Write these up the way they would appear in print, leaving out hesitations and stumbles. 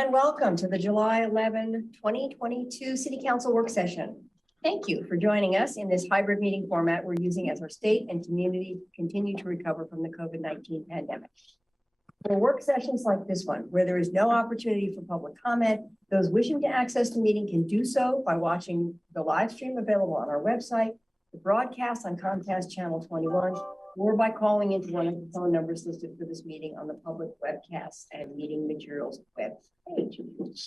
And welcome to the July 11, 2022 City Council work session. Thank you for joining us in this hybrid meeting format we're using as our state and community continue to recover from the COVID-19 pandemic. For work sessions like this one, where there is no opportunity for public comment, those wishing to access the meeting can do so by watching the live stream available on our website, the broadcast on Comcast Channel 21, or by calling into one of the phone numbers listed for this meeting on the public webcast and meeting materials web page.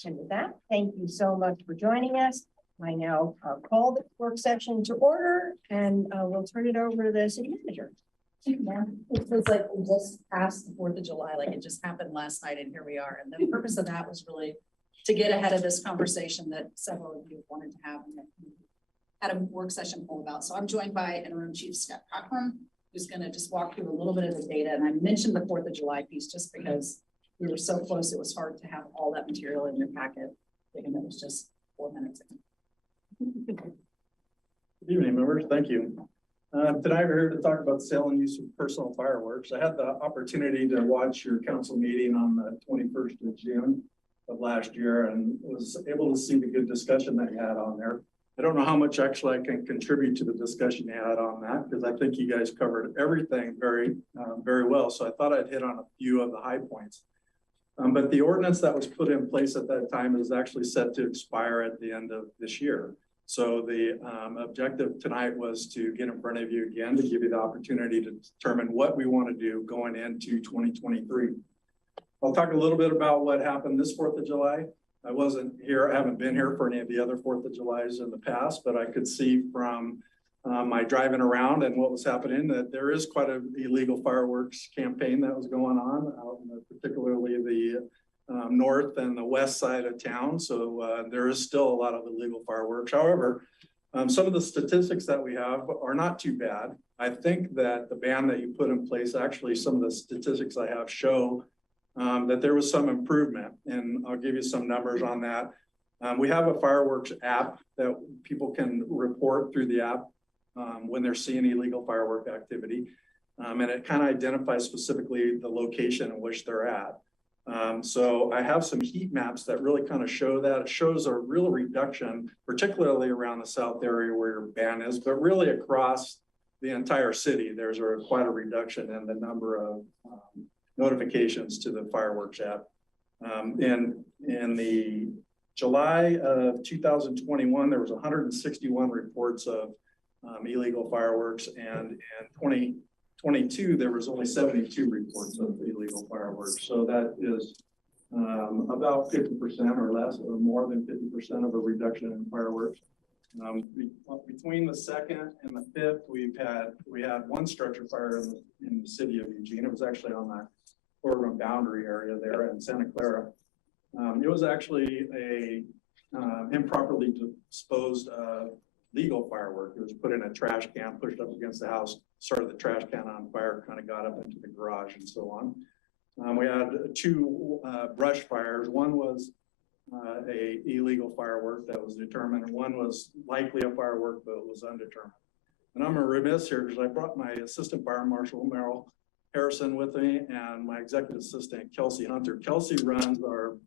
And with that, thank you so much for joining us. I now call the work session to order, and we'll turn it over to the city manager. Yeah, it feels like we just passed the 4th of July, like it just happened last night, and here we are. And the purpose of that was really to get ahead of this conversation that several of you wanted to have and that we had a work session pull about. So I'm joined by Interim Chief Scott Cochran, who's going to just walk through a little bit of the data. And I mentioned the 4th of July piece just because we were so close, it was hard to have all that material in your packet, given it was just 4 minutes ago. Good evening, members. Thank you. Tonight we're here to talk about sale and use of personal fireworks. I had the opportunity to watch your council meeting on the 21st of June of last year and was able to see the good discussion that you had on there. I don't know how much actually I can contribute to the discussion you had on that, because I think you guys covered everything very well. So I thought I'd hit on a few of the high points. But the ordinance that was put in place at that time is actually set to expire at the end of this year. So the objective tonight was to get in front of you again to give you the opportunity to determine what we want to do going into 2023. I'll talk a little bit about what happened this 4th of July. I wasn't here, I haven't been here for any of the other 4th of Julys in the past, but I could see from my driving around and what was happening that there is quite an illegal fireworks campaign that was going on out in particularly the north and the west side of town. So there is still a lot of illegal fireworks. However, some of the statistics that we have are not too bad. I think that the ban that you put in place, actually some of the statistics I have show that there was some improvement, and I'll give you some numbers on that. We have a fireworks app that people can report through the app when they're seeing illegal firework activity. And it kind of identifies specifically the location in which they're at. So I have some heat maps that really kind of show that. It shows a real reduction, particularly around the south area where your ban is, but really across the entire city, there's quite a reduction in the number of notifications to the fireworks app. In the July of 2021, there was 161 reports of illegal fireworks, and in 2022, there was only 72 reports of illegal fireworks. So that is about 50% or less, or more than 50% of a reduction in fireworks. Between the 2nd and the 5th, we had one structure fire in the city of Eugene. It was actually on the courtroom boundary area there in Santa Clara. It was actually a improperly disposed legal firework. It was put in a trash can, pushed up against the house, started the trash can on fire, kind of got up into the garage and so on. We had 2 brush fires. One was a illegal firework that was determined. One was likely a firework, but it was undetermined. And I'm remiss here because I brought my assistant fire marshal, Merrill Harrison, with me, and my executive assistant, Kelsey Hunter. Kelsey runs our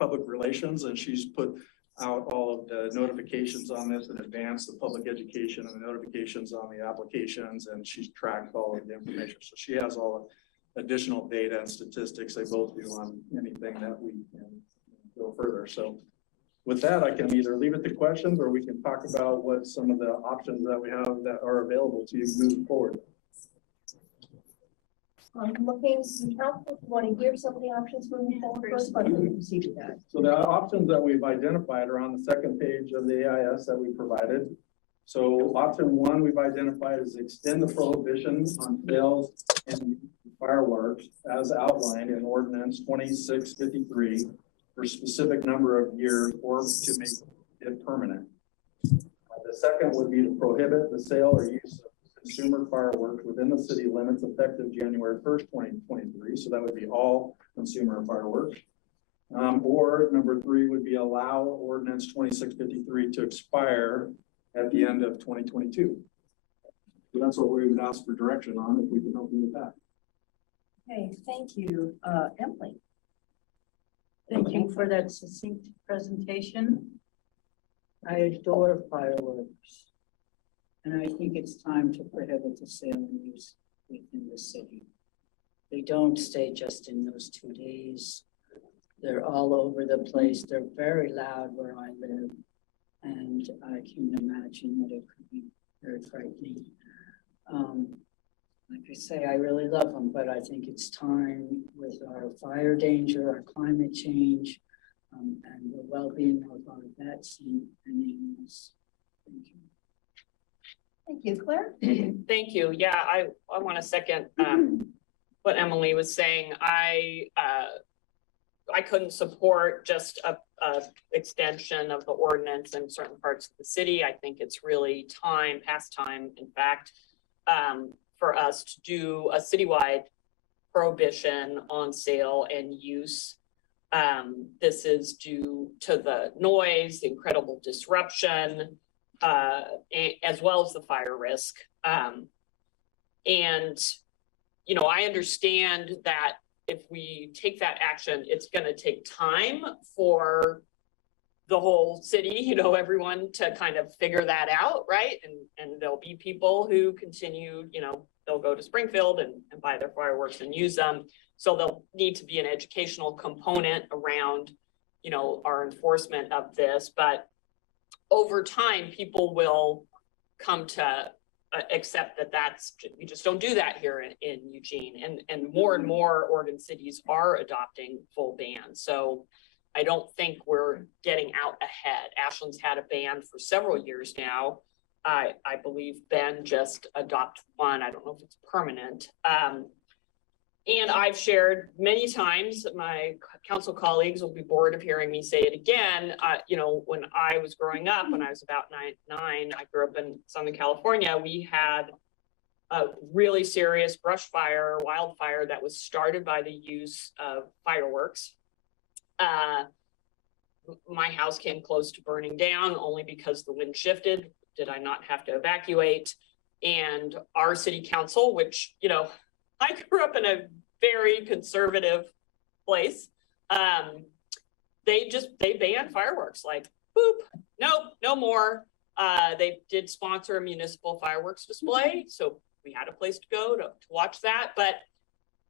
public relations, and she's put out all of the notifications on this in advance, the public education and the notifications on the applications, and she's tracked all of the information. So she has all the additional data and statistics they both do on anything that we can go further. So with that, I can either leave it to questions, or we can talk about what some of the options that we have that are available to you moving forward. I'm looking to help if you want to hear some of the options moving forward first, but we can proceed with that. So the options that we've identified are on the 2nd page of the AIS that we provided. So option 1 we've identified is extend the prohibition on sales and fireworks as outlined in Ordinance 2653 for a specific number of years, or to make it permanent. The second would be to prohibit the sale or use of consumer fireworks within the city limits effective January 1st, 2023. So that would be all consumer fireworks. Or number 3 would be allow Ordinance 2653 to expire at the end of 2022. So that's what we would ask for direction on, if we can help you with that. Okay, thank you, Emily. Thank you for that succinct presentation. I adore fireworks. And I think it's time to prohibit the sale and use within the city. They don't stay just in those 2 days. They're all over the place. They're very loud where I live. And I can imagine that it could be very frightening. Like I say, I really love them, but I think it's time with our fire danger, our climate change, and the well-being of our vets and animals. Thank you. Thank you, Claire. Thank you. Yeah, I want to second what Emily was saying. I couldn't support just a extension of the ordinance in certain parts of the city. I think it's really past time, in fact, for us to do a citywide prohibition on sale and use. This is due to the noise, the incredible disruption, as well as the fire risk. And, you know, I understand that if we take that action, it's going to take time for the whole city, you know, everyone to kind of figure that out, right? And there'll be people who continue, you know, they'll go to Springfield and buy their fireworks and use them. So there'll need to be an educational component around, you know, our enforcement of this. But over time, people will come to accept that we just don't do that here in Eugene. And more Oregon cities are adopting full bans. So I don't think we're getting out ahead. Ashland's had a ban for several years now. I believe Ben just adopted one. I don't know if it's permanent. And I've shared many times, my council colleagues will be bored of hearing me say it again. You know, when I was growing up, when I was about nine, I grew up in Southern California, we had a really serious brush fire, wildfire that was started by the use of fireworks. My house came close to burning down only because the wind shifted. Did I not have to evacuate? And our city council, which, you know, I grew up in a very conservative place. They banned fireworks, like, boop, nope, no more. They did sponsor a municipal fireworks display. So we had a place to go to watch that, but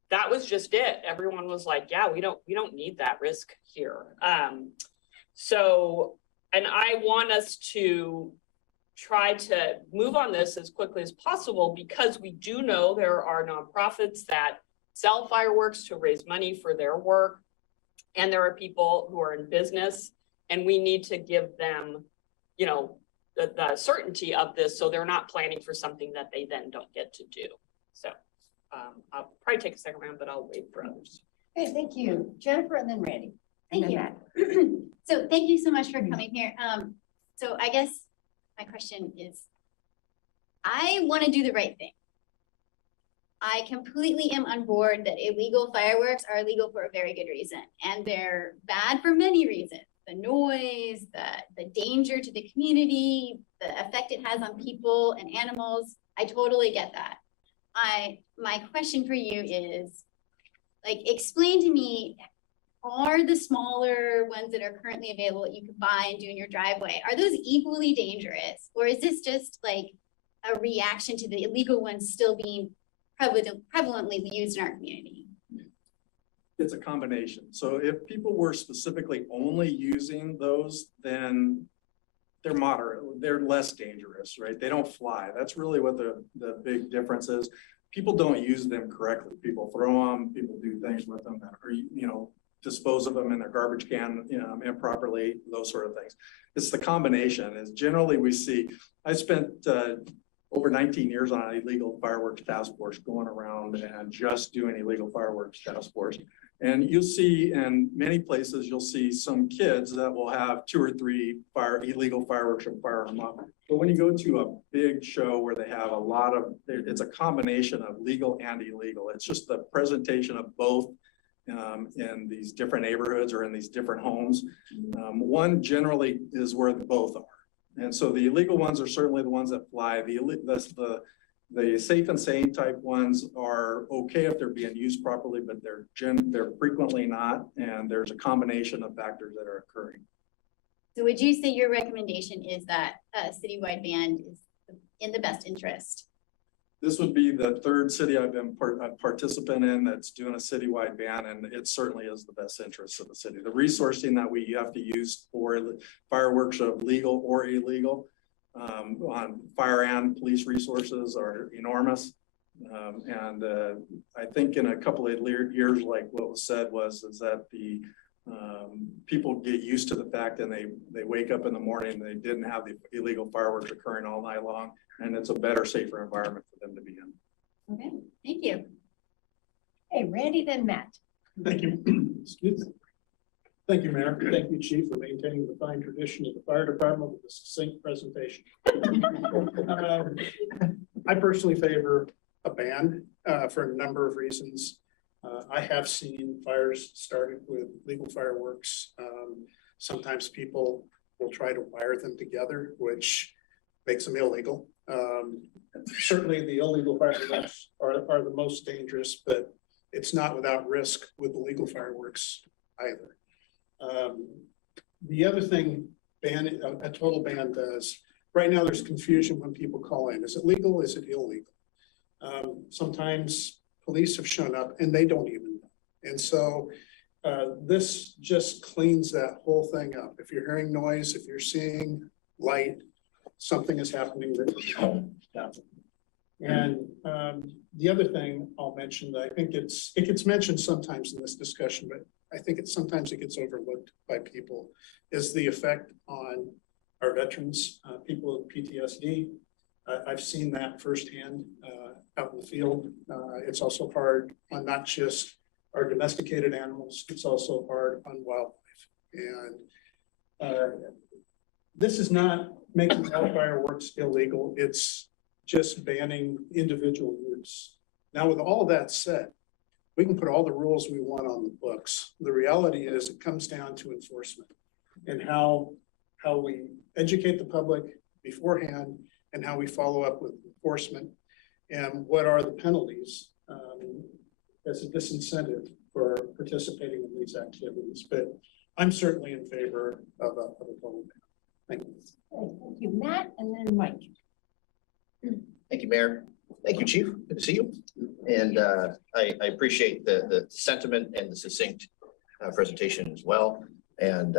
that was just it. Everyone was like, yeah, we don't need that risk here. So, and I want us to try to move on this as quickly as possible, because we do know there are nonprofits that sell fireworks to raise money for their work. And there are people who are in business, and we need to give them, you know, the certainty of this, so they're not planning for something that they then don't get to do. So I'll probably take a second round, but I'll wait for others. Okay, thank you. Jennifer and then Randy. Thank you. So thank you so much for coming here. So I guess my question is, I want to do the right thing. I completely am on board that illegal fireworks are illegal for a very good reason, and they're bad for many reasons. The noise, the danger to the community, the effect it has on people and animals. I totally get that. My question for you is, like, explain to me, are the smaller ones that are currently available that you could buy and do in your driveway, are those equally dangerous? Or is this just like a reaction to the illegal ones still being prevalently used in our community? It's a combination. So if people were specifically only using those, then they're moderate, they're less dangerous, right? They don't fly. That's really what the big difference is. People don't use them correctly. People throw them, people do things with them that are, you know, dispose of them in their garbage can, you know, improperly, those sort of things. It's the combination. Is generally we see, I spent over 19 years on an illegal fireworks task force, going around and just doing illegal fireworks task force. And you'll see in many places, you'll see some kids that will have 2 or 3 illegal fireworks and fire them up. But when you go to a big show where they have a lot of, it's a combination of legal and illegal. It's just the presentation of both in these different neighborhoods or in these different homes. One generally is where both are. And so the illegal ones are certainly the ones that fly. The The safe and sane type ones are okay if they're being used properly, but they're frequently not, and there's a combination of factors that are occurring. So would you say your recommendation is that a citywide ban is in the best interest? This would be the third city I've been a participant in that's doing a citywide ban, and it certainly is the best interest of the city. The resourcing that we have to use for the fireworks of legal or illegal on fire and police resources are enormous. I think in a couple of years, like what was said is that the people get used to the fact and they wake up in the morning and they didn't have the illegal fireworks occurring all night long, and it's a better, safer environment for them to be in. Okay, thank you. Hey, Randy, then Matt. Thank you. Excuse me. Thank you, Mayor. Thank you, Chief, for maintaining the fine tradition of the fire department with a succinct presentation. I personally favor a ban for a number of reasons. I have seen fires started with legal fireworks. Sometimes people will try to wire them together, which makes them illegal. Certainly the illegal fireworks are the most dangerous, but it's not without risk with the legal fireworks either. The other thing a total ban does, right now there's confusion when people call in. Is it legal? Is it illegal? Sometimes police have shown up and they don't even know. And so this just cleans that whole thing up. If you're hearing noise, if you're seeing light, something is happening that happen. And the other thing I'll mention that I think it gets mentioned sometimes in this discussion, but I think sometimes it gets overlooked by people, is the effect on our veterans, people with PTSD. I've seen that firsthand out in the field. It's also hard on not just our domesticated animals, it's also hard on wildlife. And this is not making all fireworks illegal, it's just banning individual use. Now, with all of that said, we can put all the rules we want on the books. The reality is it comes down to enforcement and how we educate the public beforehand and how we follow up with enforcement and what are the penalties as a disincentive for participating in these activities. But I'm certainly in favor of a total ban. Thank you. Thank you, Matt, and then Mike. Thank you, Mayor. Thank you, Chief. Good to see you. And I appreciate the sentiment and the succinct presentation as well. And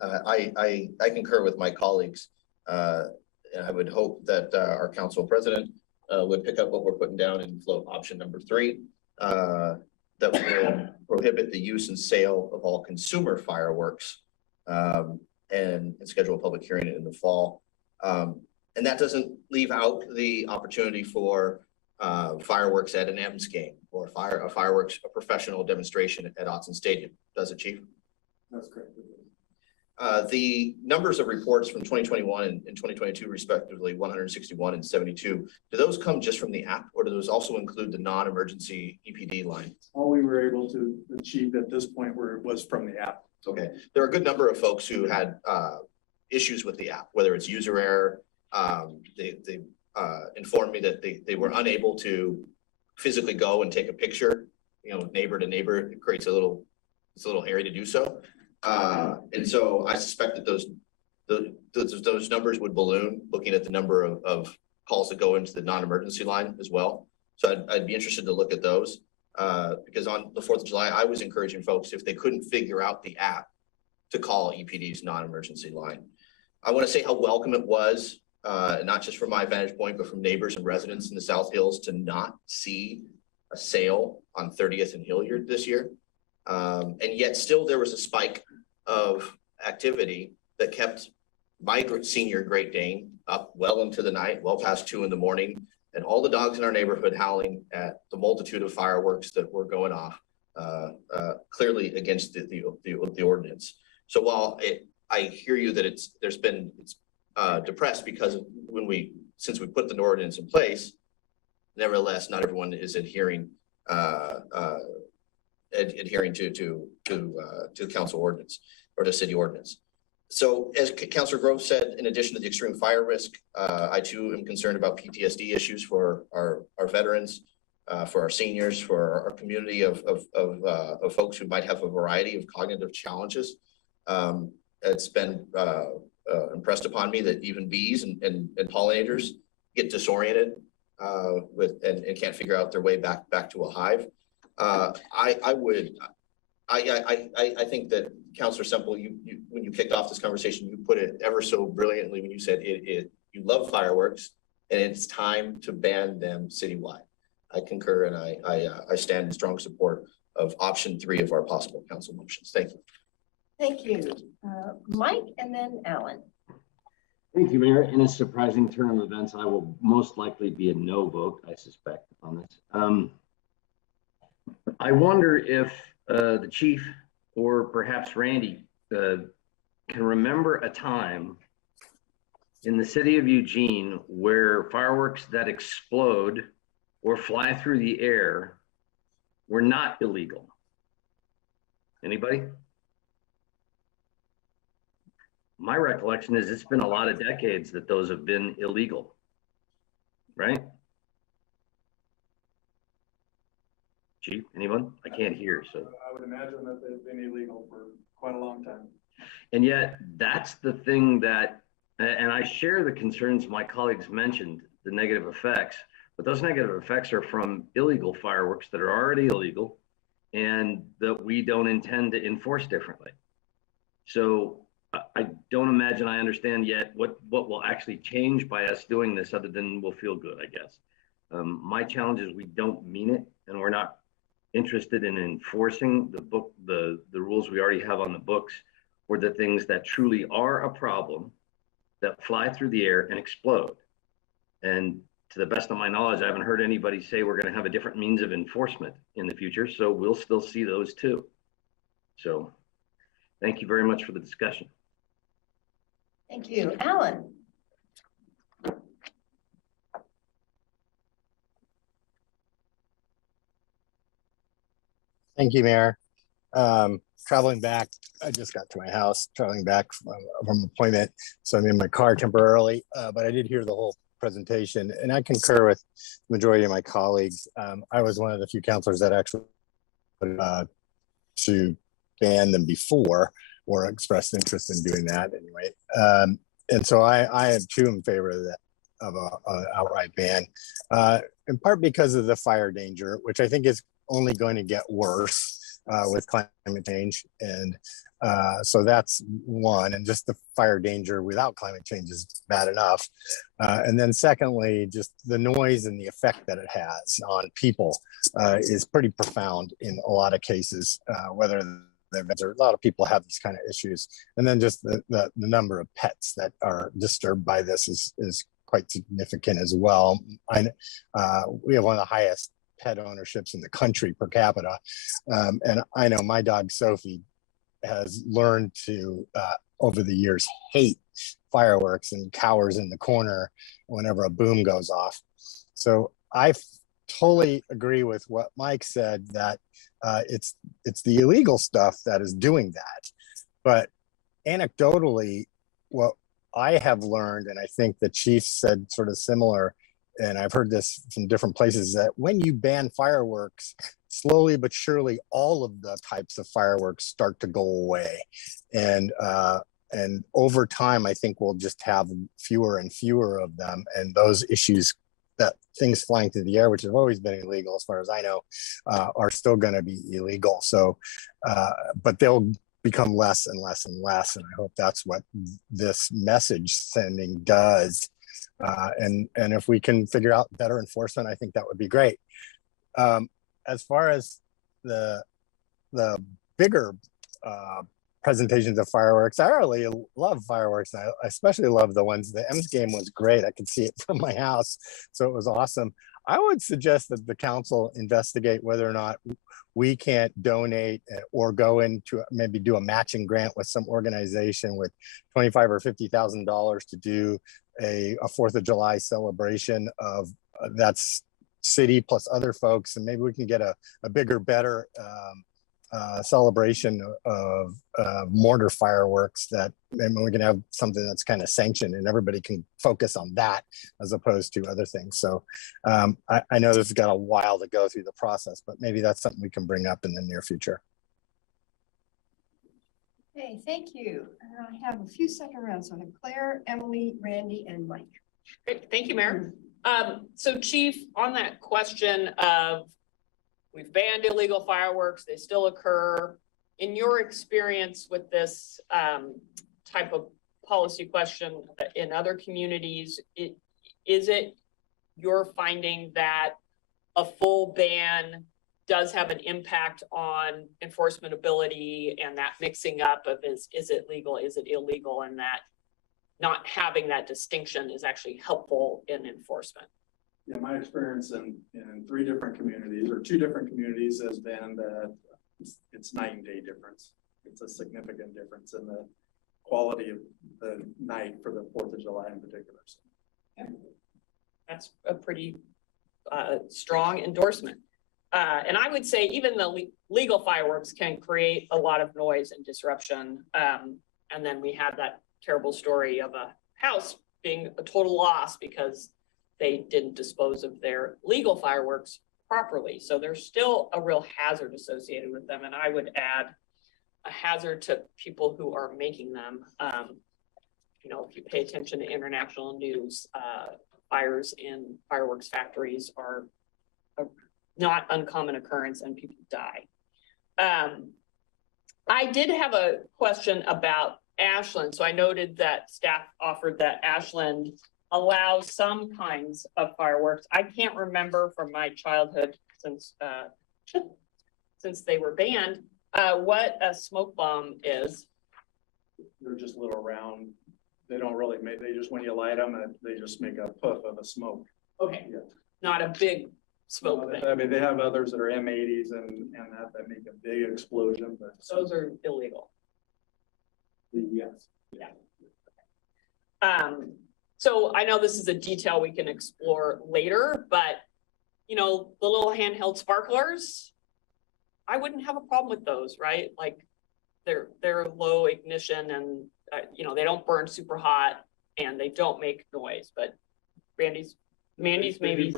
I concur with my colleagues. And I would hope that our council president would pick up what we're putting down in float option number 3, that will prohibit the use and sale of all consumer fireworks and schedule a public hearing in the fall. And that doesn't leave out the opportunity for fireworks at an M's game or a professional demonstration at Autzen Stadium. Does it, Chief? That's correct. The numbers of reports from 2021 and 2022, respectively, 161 and 72, do those come just from the app, or do those also include the non-emergency EPD line? All we were able to achieve at this point was from the app. Okay, there are a good number of folks who had issues with the app, whether it's user error. They informed me that they were unable to physically go and take a picture, neighbor to neighbor. It creates a little area to do so. And so I suspect that those numbers would balloon, looking at the number of calls that go into the non-emergency line as well. So I'd be interested to look at those because on the 4th of July, I was encouraging folks, if they couldn't figure out the app, to call EPD's non-emergency line. I want to say how welcome it was, not just from my vantage point, but from neighbors and residents in the South Hills to not see a sale on 30th and Hilliard this year. And yet still there was a spike of activity that kept my senior Great Dane up well into the night, well past 2 in the morning, and all the dogs in our neighborhood howling at the multitude of fireworks that were going off, clearly against the ordinance. So while I hear you that it's depressed because since we put the ordinance in place, nevertheless, not everyone is adhering to council ordinance or to city ordinance. So as Councilor Grove said, in addition to the extreme fire risk, I too am concerned about PTSD issues for our veterans, for our seniors, for our community of folks who might have a variety of cognitive challenges. It's been impressed upon me that even bees and pollinators get disoriented and can't figure out their way back to a hive. I think that Councilor Semple, you when you kicked off this conversation, you put it ever so brilliantly when you said you love fireworks and it's time to ban them citywide. I concur, and I stand in strong support of option 3 of our possible council motions. Thank you. Thank you. Mike and then Alan. Thank you, Mayor. In a surprising turn of events, I will most likely be a no vote, I suspect, on this. I wonder if the chief or perhaps Randy can remember a time in the city of Eugene where fireworks that explode or fly through the air were not illegal. Anybody? My recollection is it's been a lot of decades that those have been illegal, right? Chief, anyone? I can't hear, so. I would imagine that they've been illegal for quite a long time. And yet that's the thing that, and I share the concerns my colleagues mentioned, the negative effects, but those negative effects are from illegal fireworks that are already illegal and that we don't intend to enforce differently. So I don't imagine I understand yet what will actually change by us doing this other than we'll feel good, I guess. My challenge is we don't mean it and we're not interested in enforcing the rules we already have on the books for the things that truly are a problem that fly through the air and explode. And to the best of my knowledge, I haven't heard anybody say we're going to have a different means of enforcement in the future. So we'll still see those too. So thank you very much for the discussion. Thank you. Alan. Thank you, Mayor. Traveling back, I just got to my house, traveling back from appointment. So I'm in my car temporarily, but I did hear the whole presentation and I concur with the majority of my colleagues. I was one of the few counselors that actually to ban them before or expressed interest in doing that anyway. And so I am too in favor of that, of an outright ban, in part because of the fire danger, which I think is only going to get worse with climate change. And so that's one, and just the fire danger without climate change is bad enough. And then secondly, just the noise and the effect that it has on people is pretty profound in a lot of cases, whether a lot of people have these kind of issues. And then just the number of pets that are disturbed by this is quite significant as well. We have one of the highest pet ownerships in the country per capita. And I know my dog, Sophie, has learned to, over the years, hate fireworks and cowers in the corner whenever a boom goes off. So I totally agree with what Mike said, that it's the illegal stuff that is doing that. But anecdotally, what I have learned, and I think the chief said sort of similar, and I've heard this from different places, that when you ban fireworks, slowly but surely, all of the types of fireworks start to go away. And over time, I think we'll just have fewer and fewer of them. And those issues, that things flying through the air, which have always been illegal as far as I know, are still going to be illegal. So, but they'll become less and less and less. And I hope that's what this message sending does. And if we can figure out better enforcement, I think that would be great. As far as the bigger presentations of fireworks, I really love fireworks. I especially love the ones, the M's game was great. I could see it from my house, so it was awesome. I would suggest that the council investigate whether or not we can't donate or go into maybe do a matching grant with some organization with $25,000 or $50,000 to do a 4th of July celebration of that's city plus other folks, and maybe we can get a bigger, better celebration of mortar fireworks, that and we can have something that's kind of sanctioned and everybody can focus on that as opposed to other things. So I know this has got a while to go through the process, but maybe that's something we can bring up in the near future. Okay, thank you. And I have a few second rounds. So I have Claire, Emily, Randy, and Mike. Great, thank you, Mayor. So Chief, on that question of we've banned illegal fireworks, they still occur. In your experience with this type of policy question in other communities, is it your finding that a full ban does have an impact on enforcement ability, and that mixing up of is it legal, is it illegal, and that not having that distinction is actually helpful in enforcement? Yeah, my experience in 3 different communities or 2 different communities has been that it's night and day difference. It's a significant difference in the quality of the night for the 4th of July in particular. Yeah. That's a pretty strong endorsement. And I would say even the legal fireworks can create a lot of noise and disruption. And then we had that terrible story of a house being a total loss because they didn't dispose of their legal fireworks properly. So there's still a real hazard associated with them. And I would add a hazard to people who are making them. You know, if you pay attention to international news, fires in fireworks factories are a not uncommon occurrence and people die. I did have a question about Ashland. So I noted that staff offered that Ashland allows some kinds of fireworks. I can't remember from my childhood since they were banned, what a smoke bomb is. They're just little round. They don't really make, they just, when you light them, they just make a puff of a smoke. Okay, Yeah. Not a big smoke thing. I mean, they have others that are M80s and that make a big explosion, but Those are illegal. yes. Yeah. So I know this is a detail we can explore later, but you know, the little handheld sparklers, I wouldn't have a problem with those, right? Like they're low ignition and you know, they don't burn super hot and they don't make noise, but Mandy's maybe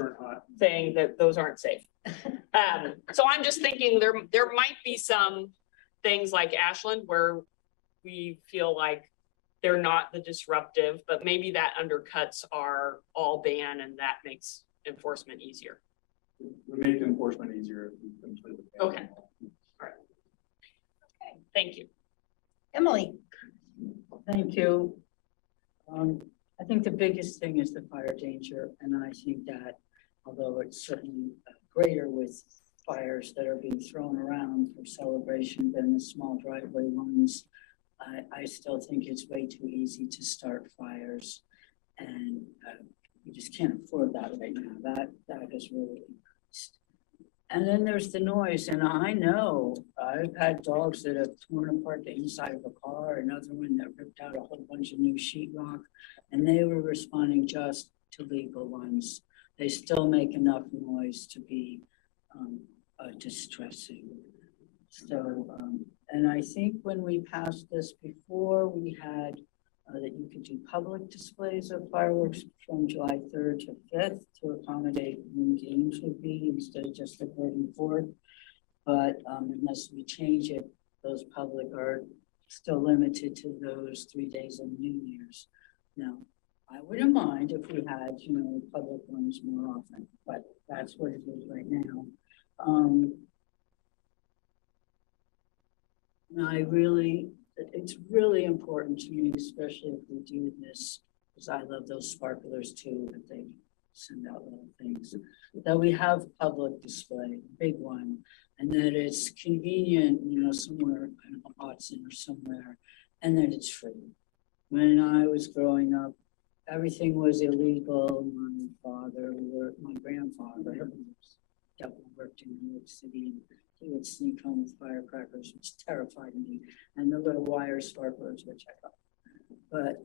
saying that those aren't safe. So I'm just thinking there might be some things like Ashland where we feel like they're not the disruptive, but maybe that undercuts our all ban and that makes enforcement easier. We make enforcement easier if we completely. Okay. All right. Okay. Thank you. Emily. Thank you. I think the biggest thing is the fire danger, and I think that although it's certainly greater with fires that are being thrown around for celebration than the small driveway ones, I still think it's way too easy to start fires, and we just can't afford that right now. That has really increased. And then there's the noise, and I know I've had dogs that have torn apart the inside of a car, another one that ripped out a whole bunch of new sheetrock, and they were responding just to legal ones. They still make enough noise to be distressing. So, and I think when we passed this before, we had that you could do public displays of fireworks from July 3rd to 5th to accommodate when games would be instead of just the 3rd and 4th. But unless we change it, those public are still limited to those 3 days of New Year's. Now, I wouldn't mind if we had, you know, public ones more often, but that's what it is right now. And it's really important to me, especially if we do this, because I love those sparklers too, that they send out little things, that we have public display, big one, and that it's convenient, you know, somewhere in Watson or somewhere, and that it's free. When I was growing up, everything was illegal. My grandfather worked in New York City. He would sneak home with firecrackers, which terrified me, and the little wire sparklers, which I thought. But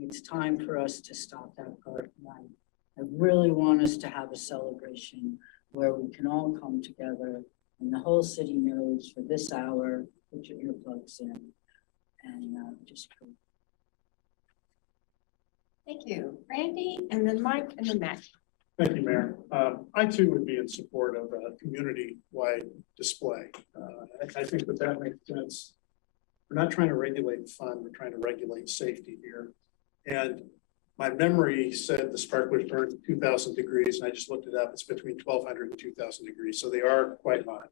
it's time for us to stop that part. I really want us to have a celebration where we can all come together and the whole city knows for this hour, put your earplugs in and just. Thank you. Randy, and then Mike, and then Matt. Thank you, Mayor. I too would be in support of a community-wide display. I think that makes sense. We're not trying to regulate fun, we're trying to regulate safety here. And my memory said the spark was burned at 2,000 degrees, and I just looked it up. It's between 1,200 and 2,000 degrees, so they are quite hot.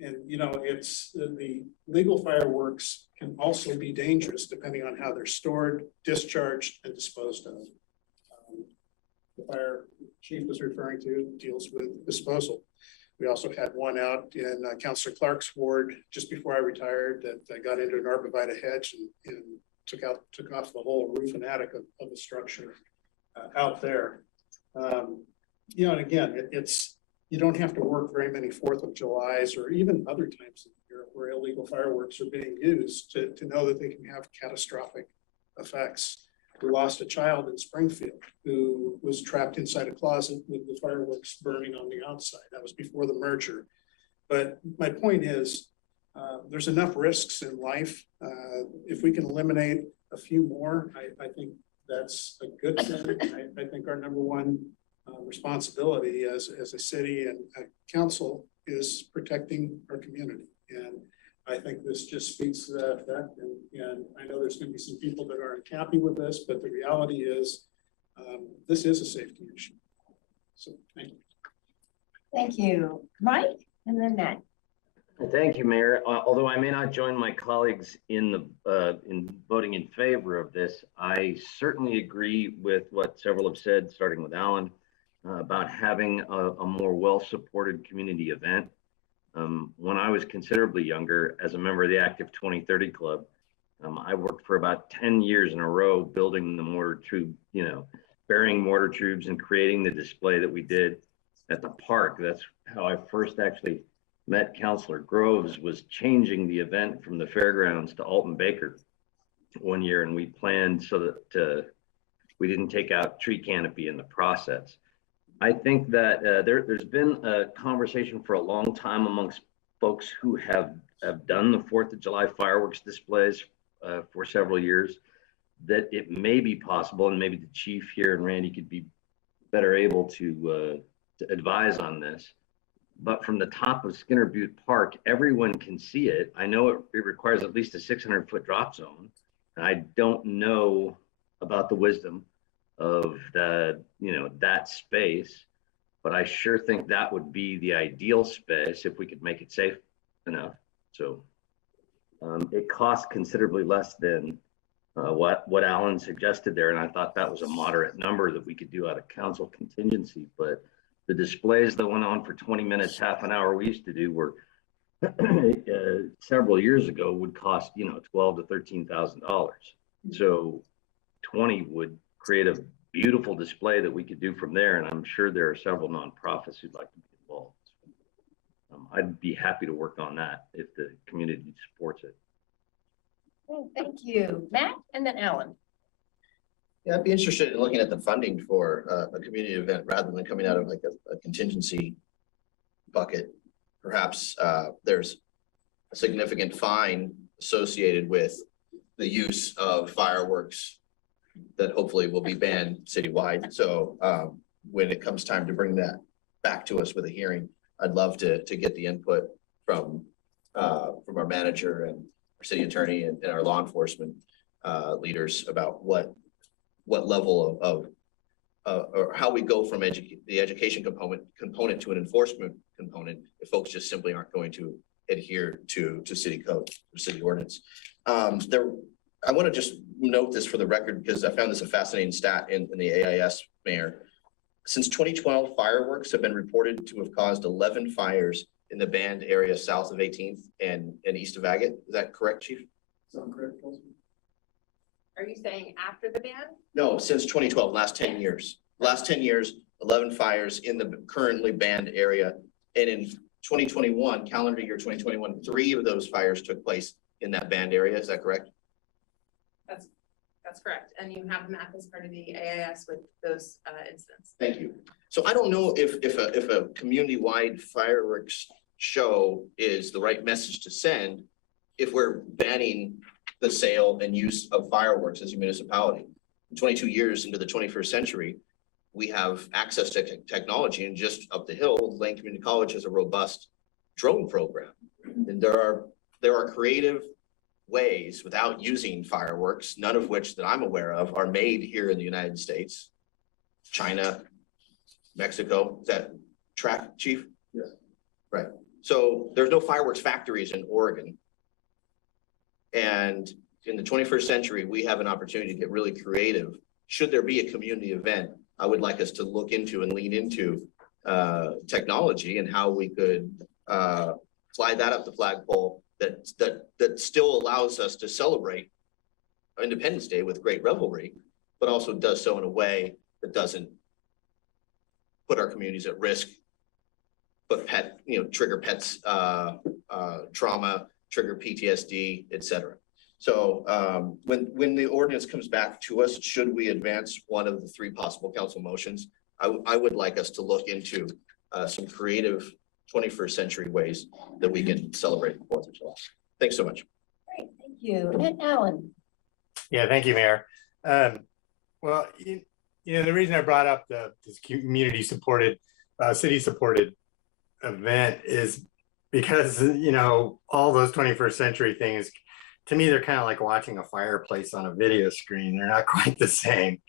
And you know, it's the legal fireworks can also be dangerous depending on how they're stored, discharged, and disposed of. The fire chief was referring to deals with disposal. We also had one out in Councillor Clark's ward just before I retired that got into an arborvitae hedge and took off the whole roof and attic of the structure out there. You know, and again, you don't have to work very many 4th of Julys or even other times of the year where illegal fireworks are being used to know that they can have catastrophic effects. We lost a child in Springfield who was trapped inside a closet with the fireworks burning on the outside. That was before the merger. But my point is, there's enough risks in life. If we can eliminate a few more, I think that's a good thing. I think our number one responsibility as a city and a council is protecting our community. And I think this just speaks to that effect. And I know there's going to be some people that aren't happy with this, but the reality is this is a safety issue. So thank you. Thank you. Mike, and then Matt. Thank you, Mayor. Although I may not join my colleagues in voting in favor of this, I certainly agree with what several have said, starting with Alan, about having a more well-supported community event. When I was considerably younger, as a member of the Active 2030 Club, I worked for about 10 years in a row building the mortar tube, you know, burying mortar tubes and creating the display that we did at the park. That's how I first actually met Councillor Groves, was changing the event from the fairgrounds to Alton Baker one year, and we planned so that we didn't take out tree canopy in the process. I think that there's been a conversation for a long time amongst folks who have done the 4th of July fireworks displays for several years, that it may be possible, and maybe the chief here and Randy could be better able to advise on this. But from the top of Skinner Butte Park, everyone can see it. I know it requires at least a 600-foot drop zone. And I don't know about the wisdom of that space, but I sure think that would be the ideal space if we could make it safe enough. So it costs considerably less than what Alan suggested there, and I thought that was a moderate number that we could do out of council contingency. But the displays that went on for 20 minutes, half an hour we used to do were several years ago would cost, $12,000 to $13,000. So 20 would create a beautiful display that we could do from there. And I'm sure there are several nonprofits who'd like to be involved. I'd be happy to work on that if the community supports it. Oh, thank you. Matt, and then Alan. Yeah, I'd be interested in looking at the funding for a community event rather than coming out of like a contingency bucket. Perhaps there's a significant fine associated with the use of fireworks that hopefully will be banned citywide. So when it comes time to bring that back to us with a hearing, I'd love to get the input from our manager and our city attorney and our law enforcement leaders about what level of or how we go from the education component to an enforcement component if folks just simply aren't going to adhere to city code or city ordinance. I want to just note this for the record because I found this a fascinating stat in the AIS, Mayor. Since 2012, fireworks have been reported to have caused 11 fires in the banned area south of 18th and east of Agate. Is that correct, Chief? Sound correct, Are you saying after the ban? No, since 2012, last 10 years. Last 10 years, 11 fires in the currently banned area. And in 2021, calendar year 2021, 3 of those fires took place in that banned area. Is that correct? That's correct. And you have the map as part of the AIS with those incidents. Thank you. So I don't know if a community-wide fireworks show is the right message to send if we're banning the sale and use of fireworks as a municipality. 22 years into the 21st century, we have access to technology, and just up the hill, Lane Community College has a robust drone program. And there are creative ways without using fireworks, none of which that I'm aware of are made here in the United States. China, Mexico, is that track, Chief? Yes. Right. So there's no fireworks factories in Oregon. And in the 21st century, we have an opportunity to get really creative. Should there be a community event, I would like us to look into and lean into technology and how we could fly that up the flagpole that still allows us to celebrate Independence Day with great revelry, but also does so in a way that doesn't put our communities at risk, but trigger pets trauma, trigger PTSD, et cetera. So when the ordinance comes back to us, should we advance one of the three possible council motions, I would like us to look into some creative 21st century ways that we can celebrate the 4th of July. Thanks so much. Great, thank you. And Alan. Yeah, thank you, Mayor. Well, you know, the reason I brought up this community supported, city supported event is because, you know, all those 21st century things, to me, they're kind of like watching a fireplace on a video screen. They're not quite the same.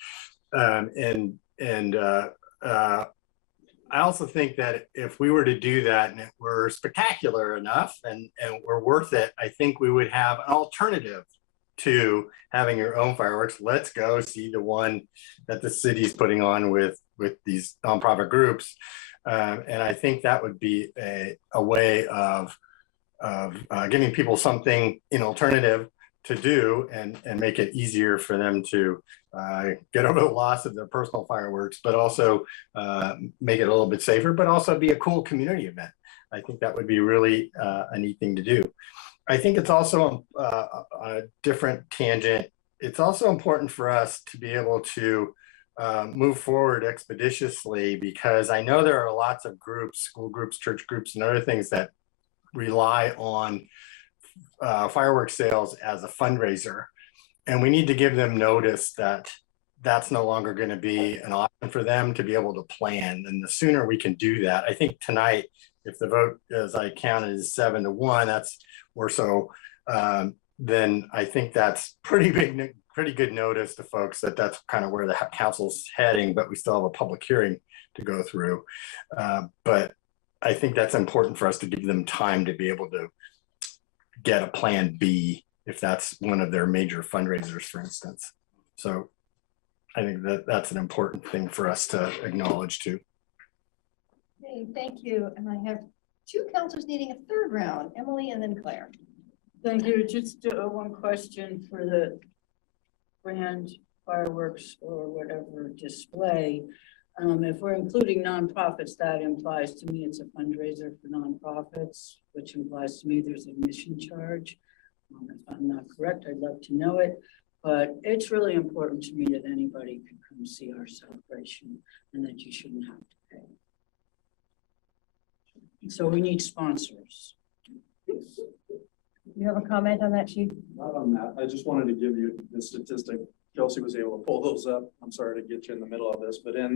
I also think that if we were to do that and it were spectacular enough and we're worth it, I think we would have an alternative to having your own fireworks. Let's go see the one that the city's putting on with these nonprofit groups. And I think that would be a way of giving people something, an alternative to do and make it easier for them to get over the loss of their personal fireworks, but also make it a little bit safer, but also be a cool community event. I think that would be really a neat thing to do. I think it's also on a different tangent. It's also important for us to be able to move forward expeditiously, because I know there are lots of groups, school groups, church groups, and other things that rely on fireworks sales as a fundraiser. And we need to give them notice that that's no longer going to be an option for them to be able to plan. And the sooner we can do that, I think tonight, if the vote, as I counted, is 7-1, that's or so, then I think that's pretty good notice to folks that that's kind of where the council's heading, but we still have a public hearing to go through. But I think that's important for us to give them time to be able to get a plan B if that's one of their major fundraisers, for instance. So I think that that's an important thing for us to acknowledge too. Okay, thank you. And I have two councilors needing a third round, Emily and then Claire. Thank you. Just one question for the brand fireworks or whatever display. If we're including nonprofits, that implies to me it's a fundraiser for nonprofits, which implies to me there's an admission charge. If I'm not correct, I'd love to know it, but it's really important to me that anybody can come see our celebration and that you shouldn't have to pay. So we need sponsors. You have a comment on that, Chief? Not on that. I just wanted to give you the statistic. Kelsey was able to pull those up. I'm sorry to get you in the middle of this, but in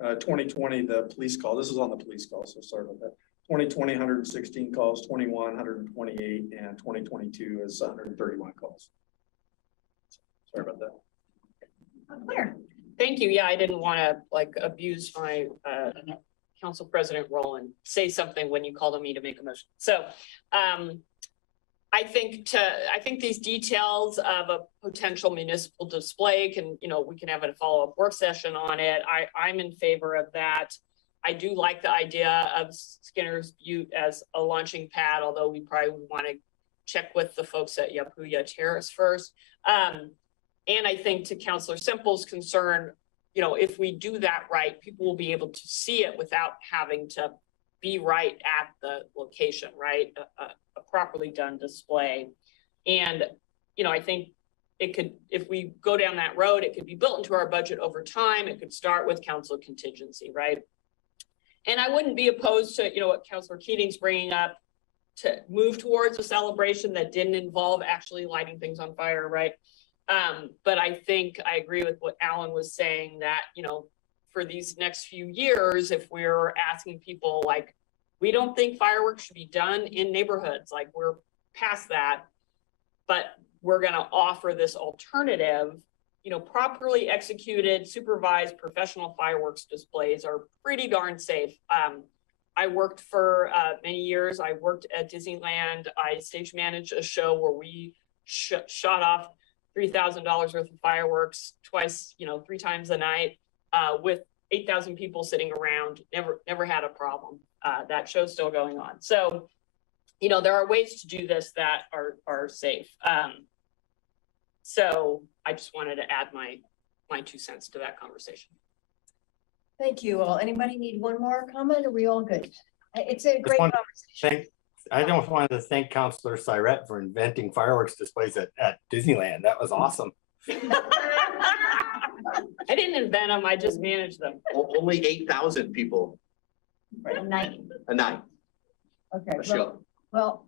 2020, the police call, this is on the police call, so sorry about that. 2020, 116 calls, 21, 128, and 2022 is 131 calls. Sorry about that. Claire. Thank you. Yeah, I didn't want to like abuse my council president role and say something when you called on me to make a motion. So I think these details of a potential municipal display can, we can have a follow-up work session on it. I'm in favor of that. I do like the idea of Skinner's Butte as a launching pad, although we probably would want to check with the folks at Yapuya Terrace first. And I think to Councilor Simple's concern, if we do that right, people will be able to see it without having to be right at the location, right? A properly done display. And, I think it could, if we go down that road, it could be built into our budget over time. It could start with council contingency, right? And I wouldn't be opposed to, you know, what Councilor Keating's bringing up, to move towards a celebration that didn't involve actually lighting things on fire, right? But I think I agree with what Alan was saying, that, you know, for these next few years, if we're asking people like, we don't think fireworks should be done in neighborhoods, like we're past that, but we're gonna offer this alternative, you know, properly executed, supervised, professional fireworks displays are pretty darn safe. I worked for many years. I worked at Disneyland. I stage managed a show where we shot off $3,000 worth of fireworks twice, you know, 3 times a night, with 8,000 people sitting around. Never had a problem. That show's still going on. So, you know, there are ways to do this that are safe. So I just wanted to add my 2 cents to that conversation. Thank you all. Anybody need one more comment? Are we all good? It's a great conversation. I don't want to thank Councilor Syrette for inventing fireworks displays at Disneyland. That was awesome. I didn't invent them. I just managed them. Only 8,000 people A night. a night. Okay. A show. Well,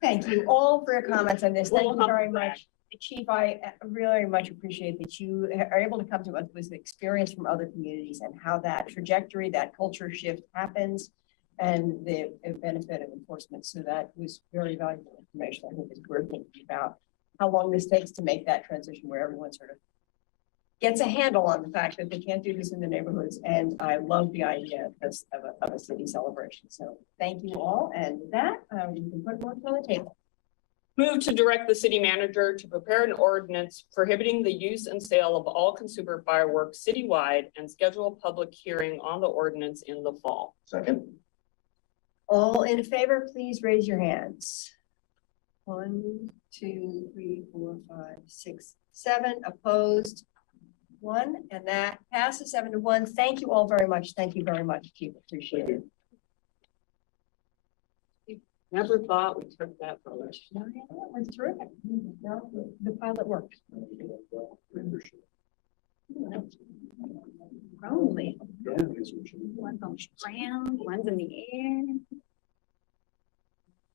thank you all for your comments on this. Thank you very much. Chief, I really much appreciate that you are able to come to us with experience from other communities and how that trajectory, that culture shift happens, and the benefit of enforcement. So that was very valuable information. I think as we're thinking about how long this takes to make that transition where everyone sort of gets a handle on the fact that they can't do this in the neighborhoods. And I love the idea of a city celebration. So thank you all. And with that, we can put more on the table. Move to direct the city manager to prepare an ordinance prohibiting the use and sale of all consumer fireworks citywide and schedule a public hearing on the ordinance in the fall. Second. All in favor, please raise your hands. 1, 2, 3, 4, 5, 6, 7. Opposed? 1, and that passes 7-1. Thank you all very much. Thank you very much, Chief. Appreciate it. Never thought we took that much. No, yeah, it was terrific. No, the pilot worked. Probably. One's on the ground, one's in the air.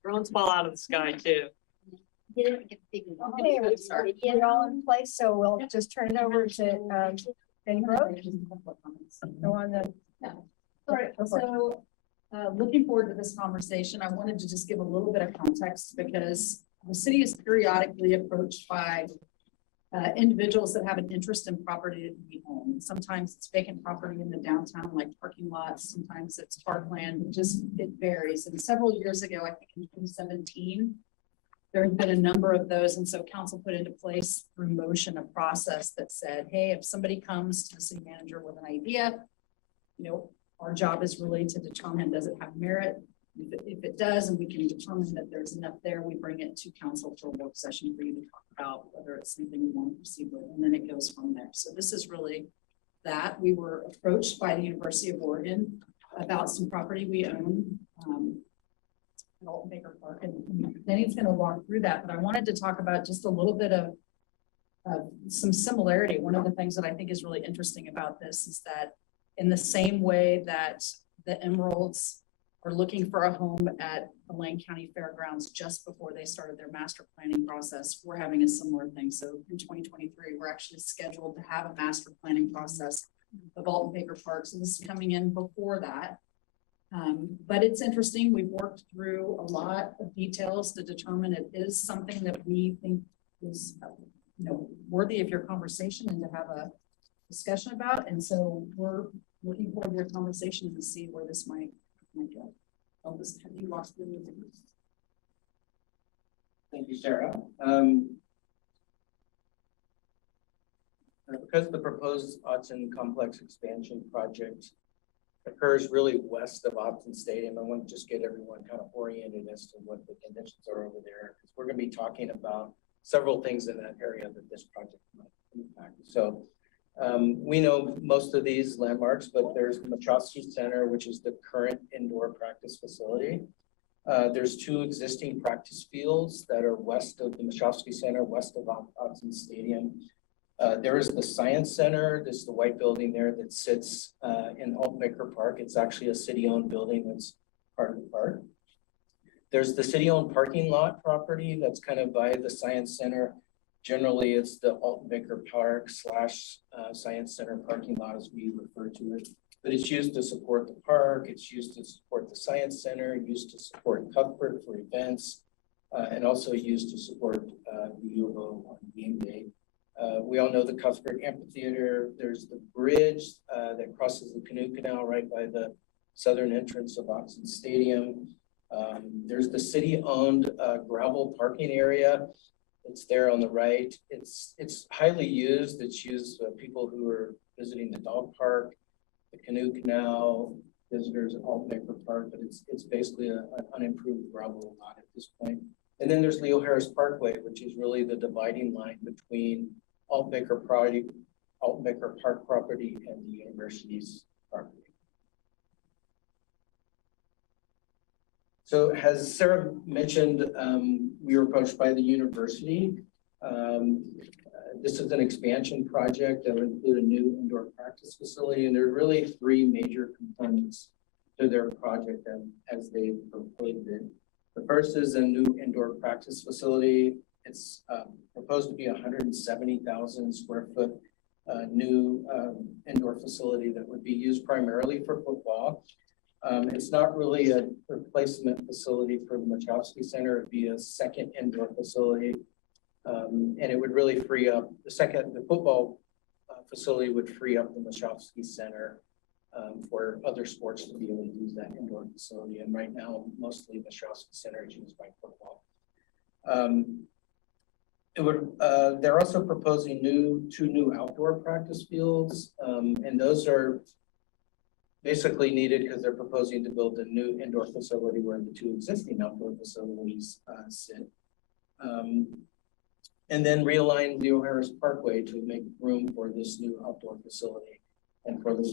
Drones fall out of the sky too. Didn't get big. Okay, we're all in place, so we'll just turn it over to Benny Road. Go on then. Sorry, so looking forward to this conversation, I wanted to just give a little bit of context because the city is periodically approached by individuals that have an interest in property that we own. Sometimes it's vacant property in the downtown, like parking lots. Sometimes it's parkland. It varies. And several years ago, I think in 2017, there have been a number of those. And so council put into place through motion a process that said, hey, if somebody comes to the city manager with an idea, you know, our job is really to determine, does it have merit? If it does, and we can determine that there's enough there, we bring it to council for a work session for you to talk about whether it's something you want to proceed with, and then it goes from there. So this is really that. We were approached by the University of Oregon about some property we own, Alton Baker Park, and Denny's going to walk through that, but I wanted to talk about just a little bit of some similarity. One of the things that I think is really interesting about this is that in the same way that the Emeralds are looking for a home at the Lane County Fairgrounds just before they started their master planning process, we're having a similar thing. So in 2023, we're actually scheduled to have a master planning process of Alton Baker Park. So this is coming in before that. But it's interesting. We've worked through a lot of details to determine it is something that we think is, you know, worthy of your conversation and to have a discussion about. And so we're looking forward to your conversation to see where this might go. I'll just have you walk through the things. Thank you, Sarah. Because the proposed Autzen Complex expansion project occurs really west of Autzen Stadium, I want to just get everyone kind of oriented as to what the conditions are over there, because we're going to be talking about several things in that area that this project might impact. So we know most of these landmarks, but there's the Metrosky Center, which is the current indoor practice facility. There's two existing practice fields that are west of the Machowski Center, west of Autzen Stadium. There is the Science Center. This is the white building there that sits in Altmaker Park. It's actually a city-owned building that's part of the park. There's the city-owned parking lot property that's kind of by the Science Center. Generally, it's the Altmaker Park / Science Center parking lot as we refer to it. But it's used to support the park. It's used to support the Science Center, used to support Cuthbert for events, and also used to support the U of O on game day. We all know the Cuthbert Amphitheater. There's the bridge that crosses the Canoe Canal right by the southern entrance of Autzen Stadium. There's the city-owned gravel parking area. It's there on the right. It's highly used. It's used by people who are visiting the dog park, the Canoe Canal, visitors at Altmaker Park, but it's basically an unimproved gravel lot at this point. And then there's Leo Harris Parkway, which is really the dividing line between Altmaker Park property and the university's property. So as Sarah mentioned, we were approached by the university. This is an expansion project that would include a new indoor practice facility, and there are really three major components to their project as they proposed it. The first is a new indoor practice facility. It's proposed to be 170,000 square foot new indoor facility that would be used primarily for football. It's not really a replacement facility for the Machowski Center. It'd be a second indoor facility. And it would really free up the football facility would free up the Machowski Center for other sports to be able to use that indoor facility. And right now, mostly the Machowski Center is used by football. They're also proposing two new outdoor practice fields, and those are basically needed because they're proposing to build a new indoor facility where the two existing outdoor facilities sit. And then realign Leo Harris Parkway to make room for this new outdoor facility and for the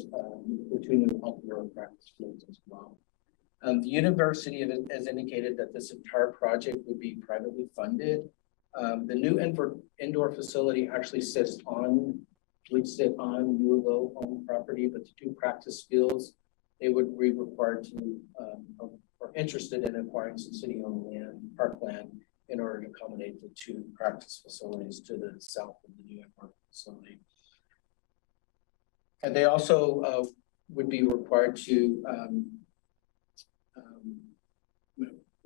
two new outdoor practice fields as well. The university has indicated that this entire project would be privately funded. The new indoor facility actually would sit on U of O home property, but the two practice fields, they would be required to, or interested in acquiring some city-owned land, parkland, in order to accommodate the two practice facilities to the south of the new indoor facility. And they also would be required to,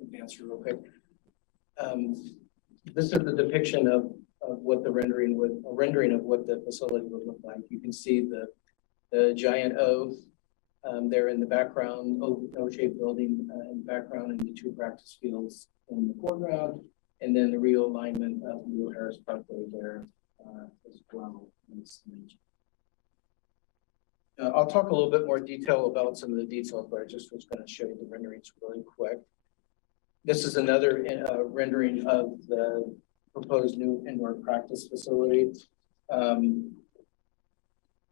advance real quick. This is the depiction of what the rendering of what the facility would look like. You can see the giant O there in the background, O-shaped building in the background, and the two practice fields in the foreground, and then the realignment of Leo Harris Parkway there as well in this image. I'll talk a little bit more detail about some of the details, but I just was going to show you the renderings really quick. This is another rendering of the proposed new indoor practice facility.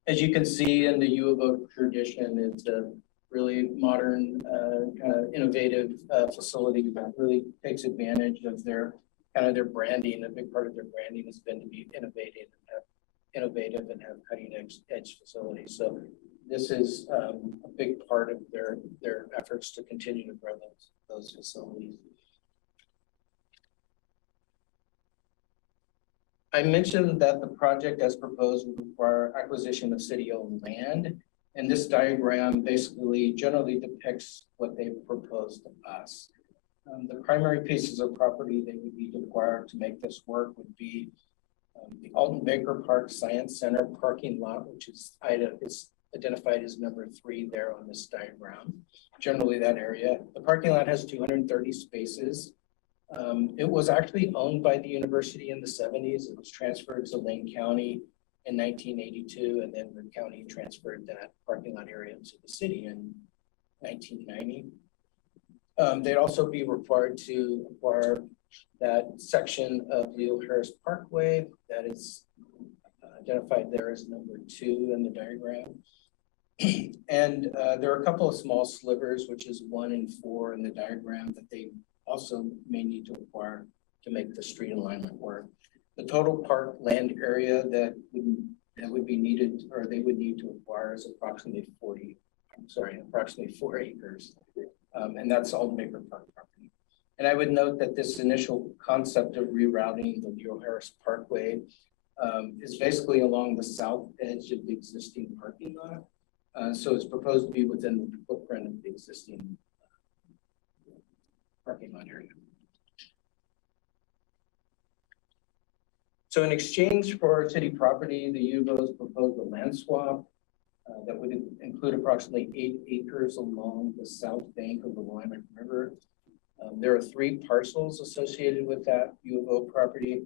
As you can see in the U of O tradition, it's a really modern, kind of innovative facility that really takes advantage of their branding. A big part of their branding has been to be innovative and have cutting edge facilities. So this is a big part of their efforts to continue to grow those facilities. I mentioned that the project as proposed would require acquisition of city-owned land. And this diagram basically generally depicts what they've proposed to us. The primary pieces of property they would be required to make this work would be the Alton Baker Park Science Center parking lot, which is identified as number 3 there on this diagram. Generally that area. The parking lot has 230 spaces. It was actually owned by the university in the 70s. It was transferred to Lane County in 1982, and then the county transferred that parking lot area to the city in 1990. They'd also be required to acquire that section of Leo Harris Parkway that is identified there as number 2 in the diagram. And there are a couple of small slivers, which is 1 and 4 in the diagram that they also may need to acquire to make the street alignment work. The total park land area that would be needed, or they would need to acquire, is approximately 4 acres. And that's all Maker Park property. And I would note that this initial concept of rerouting the Leo Harris Parkway is basically along the south edge of the existing parking lot. So it's proposed to be within the footprint of the existing parking lot area. So in exchange for city property, the UVOs proposed a land swap that would include approximately 8 acres along the south bank of the Willamette River. There are 3 parcels associated with that UVO property,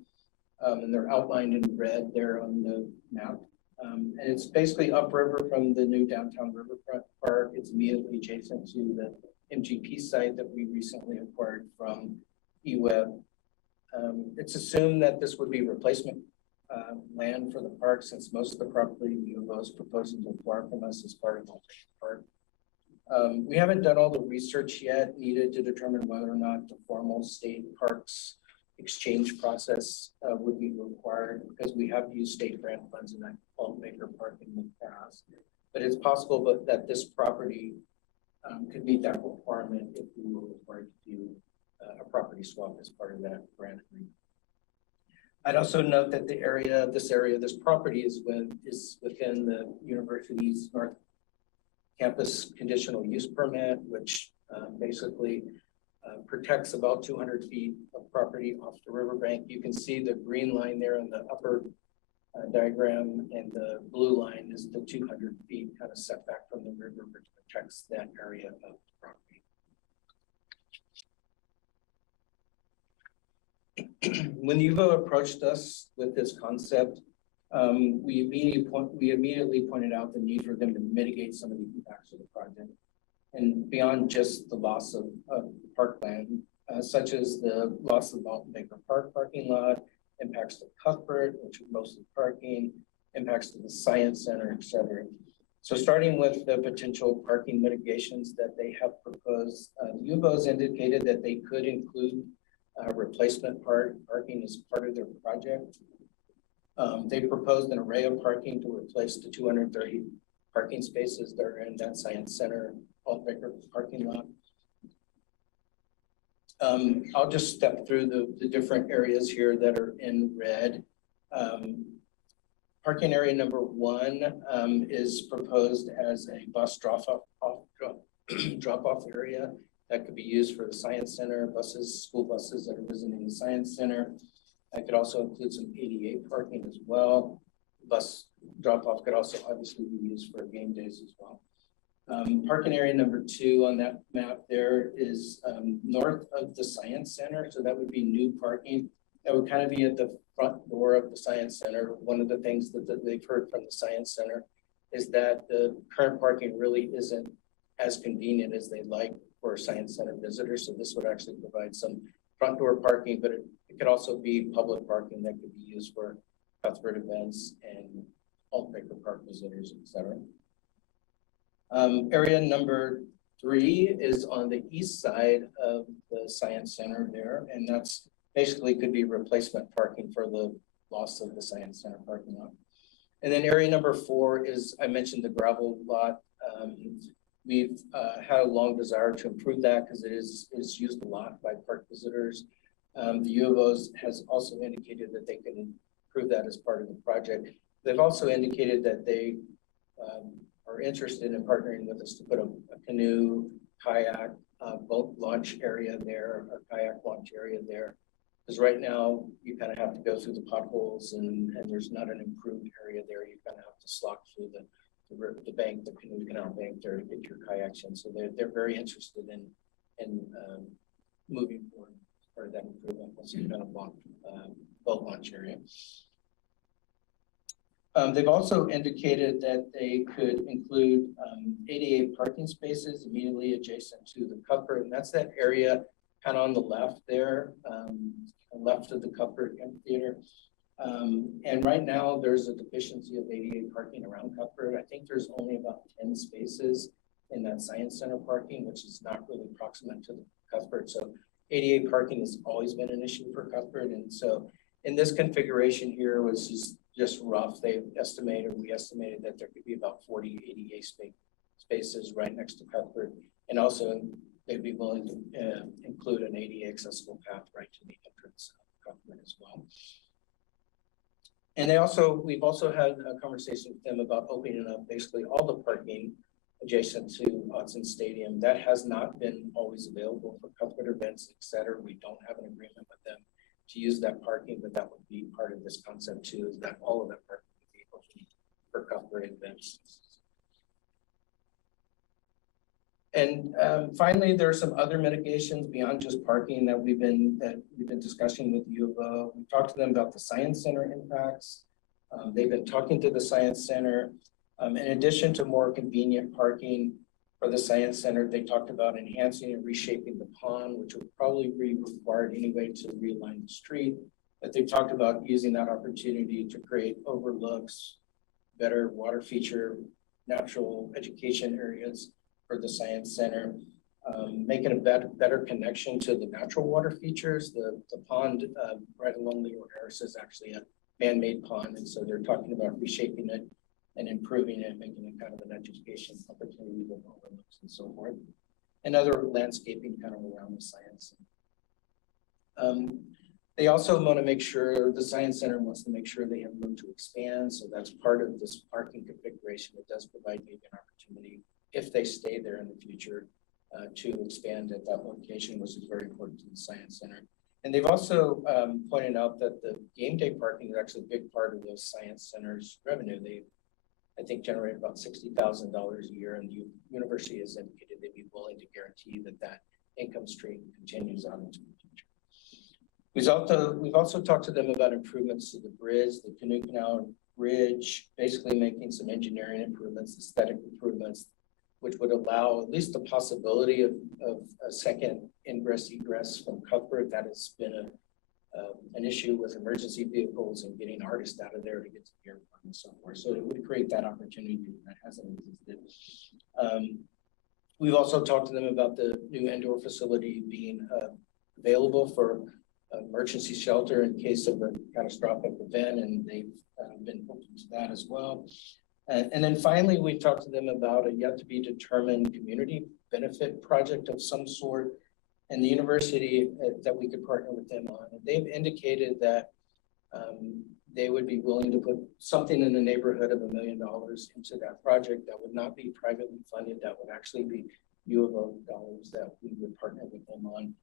and they're outlined in red there on the map. And it's basically upriver from the new downtown riverfront park. It's immediately adjacent to the MGP site that we recently acquired from eWeb. It's assumed that this would be replacement land for the park, since most of the property UVO is proposing to acquire from us as part of the park. We haven't done all the research yet needed to determine whether or not the formal state parks exchange process would be required, because we have used state grant funds in that Maker Park in the past. But it's possible that this property could meet that requirement if we were required to do a property swap as part of that grant agreement. I'd also note that this property is within the university's North Campus conditional use permit, which basically protects about 200 feet of property off the riverbank. You can see the green line there in the upper diagram, and the blue line is the 200 feet kind of setback from the river, which protects that area of the property. When UVO approached us with this concept, we immediately pointed out the need for them to mitigate some of the impacts of the project, and beyond just the loss of parkland, such as the loss of the Maker Park parking lot, impacts to Cuthbert, which is mostly parking, impacts to the Science Center, et cetera. So starting with the potential parking mitigations that they have proposed, UVO's indicated that they could include replacement parking as part of their project. They proposed an array of parking to replace the 230 parking spaces that are in that Science Center Maker parking lot. I'll just step through the different areas here that are in red. Parking area number 1 is proposed as a bus drop-off area that could be used for the Science Center, school buses that are visiting the Science Center. That could also include some ADA parking as well. Bus drop-off could also obviously be used for game days as well. Parking area number 2 on that map there is north of the Science Center. So that would be new parking. That would kind of be at the front door of the Science Center. One of the things that they've heard from the Science Center is that the current parking really isn't as convenient as they'd like for Science Center visitors. So this would actually provide some front door parking, but it could also be public parking that could be used for Cuthbert events and Maker Park visitors, et cetera. Area number 3 is on the east side of the Science Center there, and that's basically could be replacement parking for the loss of the Science Center parking lot. And then area number 4 is, I mentioned the gravel lot. We've had a long desire to improve that because it is used a lot by park visitors. The UVOs has also indicated that they can improve that as part of the project. They've also indicated that they are interested in partnering with us to put a canoe, kayak, boat launch area there, or kayak launch area there. Because right now you kind of have to go through the potholes and there's not an improved area there. You kind of have to slog through the bank, the canoe canal bank there to get your kayaks in. So they're very interested in moving forward for that improvement. That's kind of boat launch area. They've also indicated that they could include 88 parking spaces immediately adjacent to the Cuthbert, and that's that area kind of on the left there, left of the Cuthbert Amphitheater. And right now, there's a deficiency of ADA parking around Cuthbert. I think there's only about 10 spaces in that Science Center parking, which is not really proximate to the Cuthbert. So ADA parking has always been an issue for Cuthbert. And so in this configuration here was just rough. We estimated that there could be about 40 ADA spaces right next to Cuthbert. And also they'd be willing to include an ADA accessible path right to the entrance of Cuthbert as well. And we've also had a conversation with them about opening up basically all the parking adjacent to Autzen Stadium. That has not been always available for Cuthbert events, et cetera. We don't have an agreement with them to use that parking, but that would be part of this concept too, is that all of that parking would be open for Cuthbert events. And finally, there are some other mitigations beyond just parking that we've been discussing with U of O. We talked to them about the Science Center impacts. They've been talking to the Science Center. In addition to more convenient parking for the Science Center, they talked about enhancing and reshaping the pond, which would probably be required anyway to realign the street. But they've talked about using that opportunity to create overlooks, better water feature, natural education areas for the Science Center, making a better connection to the natural water features. The pond right along Leroy Harris is actually a man-made pond, and so they're talking about reshaping it and improving it, making it kind of an education opportunity with overlooks and so forth, and other landscaping kind of around the Science Center. They also want to make sure, the Science Center wants to make sure they have room to expand, so that's part of this parking configuration. It does provide maybe an opportunity, if they stay there in the future, to expand at that location, which is very important to the Science Center. And they've also pointed out that the game day parking is actually a big part of the Science Center's revenue. They, I think, generate about $60,000 a year, and the university has indicated they'd be willing to guarantee that that income stream continues on into the future. We've also talked to them about improvements to the bridge, the Canoe Canal Bridge, basically making some engineering improvements, aesthetic improvements, which would allow at least the possibility of a second egress from Cuthbert. That has been an issue with emergency vehicles and getting artists out of there to get to the airport and so forth. So it would create that opportunity that hasn't existed. We've also talked to them about the new indoor facility being available for emergency shelter in case of a catastrophic event, and they've been open to that as well. And then finally, we talked to them about a yet to be determined community benefit project of some sort, and the university that we could partner with them on. And they've indicated that they would be willing to put something in the neighborhood of $1 million into that project that would not be privately funded, that would actually be U of O dollars that we would partner with them on.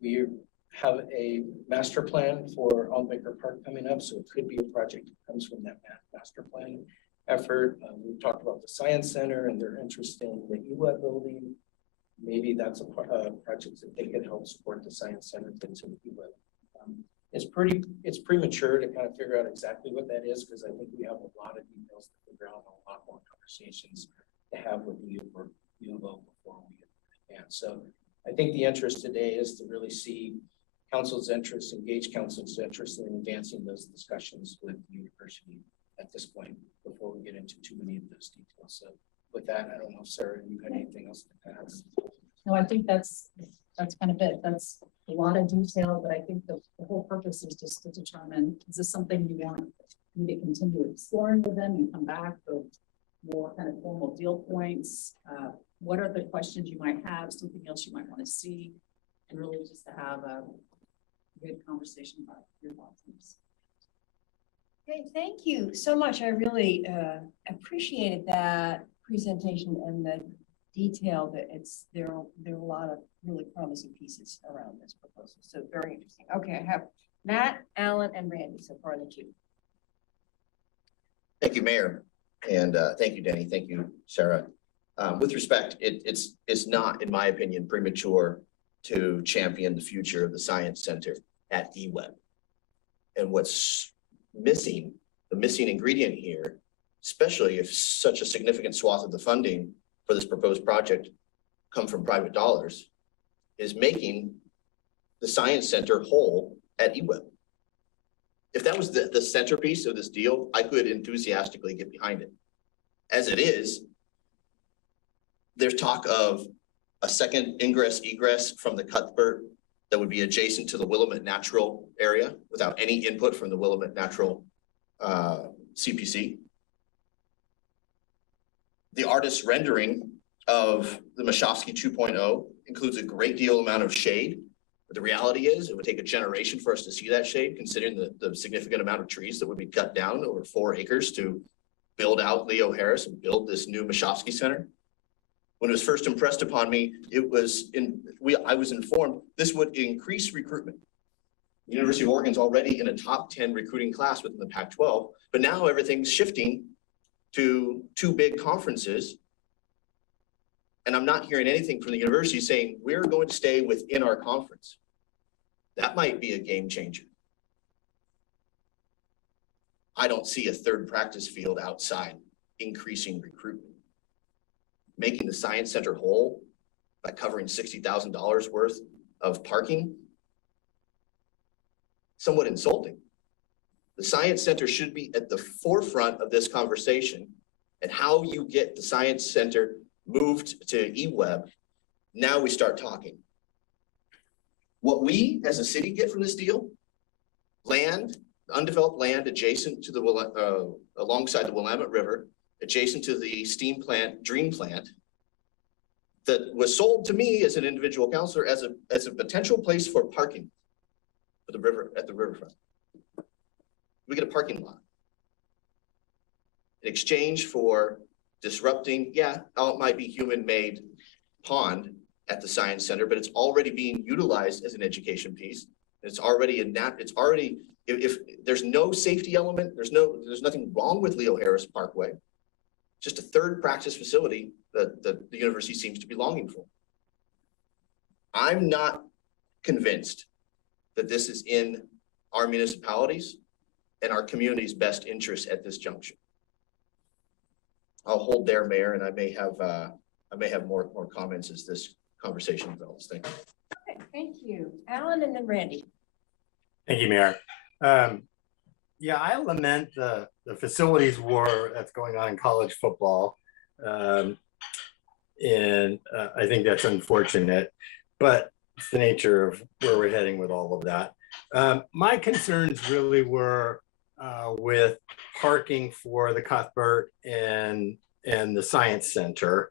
We have a master plan for Altbaker Park coming up, so it could be a project that comes from that master plan effort. We've talked about the Science Center and their interest in the EWEB building. Maybe that's a project that they could help support the Science Center into the EWEB. It's premature to kind of figure out exactly what that is, because I think we have a lot of details to figure out, a lot more conversations to have with the U of O before we advance. So I think the interest today is to really see council's interest, engage council's interest in advancing those discussions with the university at this point before we get into too many of those details. So with that, I don't know if Sarah, you had anything else to add? No, I think that's kind of it. That's a lot of detail, but I think the whole purpose is just to determine, is this something you want me to continue exploring with them and come back with more kind of formal deal points? What are the questions you might have, something else you might want to see, and really just to have a good conversation about your thoughts. Okay, thank you so much. I really appreciated that presentation and the detail that there are a lot of really promising pieces around this proposal. So very interesting. Okay, I have Matt, Alan, and Randy so far in the queue. Thank you, Mayor. And thank you, Danny. Thank you, Sarah. With respect, it's not, in my opinion, premature to champion the future of the Science Center at EWEB. And what's missing, the missing ingredient here, especially if such a significant swath of the funding for this proposed project come from private dollars, is making the Science Center whole at EWEB. If that was the centerpiece of this deal, I could enthusiastically get behind it. As it is, there's talk of a second ingress egress from the Cuthbert that would be adjacent to the Willamette Natural area without any input from the Willamette Natural CPC. The artist's rendering of the Mashofsky 2.0 includes a great deal amount of shade. But the reality is it would take a generation for us to see that shade, considering the significant amount of trees that would be cut down over 4 acres to build out Leo Harris and build this new Mashofsky Center. When it was first impressed upon me, I was informed this would increase recruitment. The University of Oregon's already in a top 10 recruiting class within the Pac-12, but now everything's shifting to 2 big conferences. And I'm not hearing anything from the university saying we're going to stay within our conference. That might be a game changer. I don't see a 3rd practice field outside increasing recruitment. Making the Science Center whole by covering $60,000 worth of parking, somewhat insulting. The Science Center should be at the forefront of this conversation, and how you get the Science Center moved to eWeb. Now we start talking. What we as a city get from this deal, land, undeveloped land adjacent to the, alongside the Willamette River, adjacent to the steam plant, Dream Plant, that was sold to me as an individual counselor as a potential place for parking for the river, at the riverfront. We get a parking lot in exchange for disrupting, it might be human-made pond at the Science Center, but it's already being utilized as an education piece. It's already if there's no safety element, there's nothing wrong with Leo Harris Parkway. Just a 3rd practice facility that the university seems to be longing for. I'm not convinced that this is in our municipalities and our community's best interest at this juncture. I'll hold there, Mayor, and I may have more comments as this conversation develops. Thank you. Okay, thank you. Alan and then Randy. Thank you, Mayor. Yeah, I lament the facilities war that's going on in college football. And I think that's unfortunate, but it's the nature of where we're heading with all of that. My concerns really were with parking for the Cuthbert and the Science Center.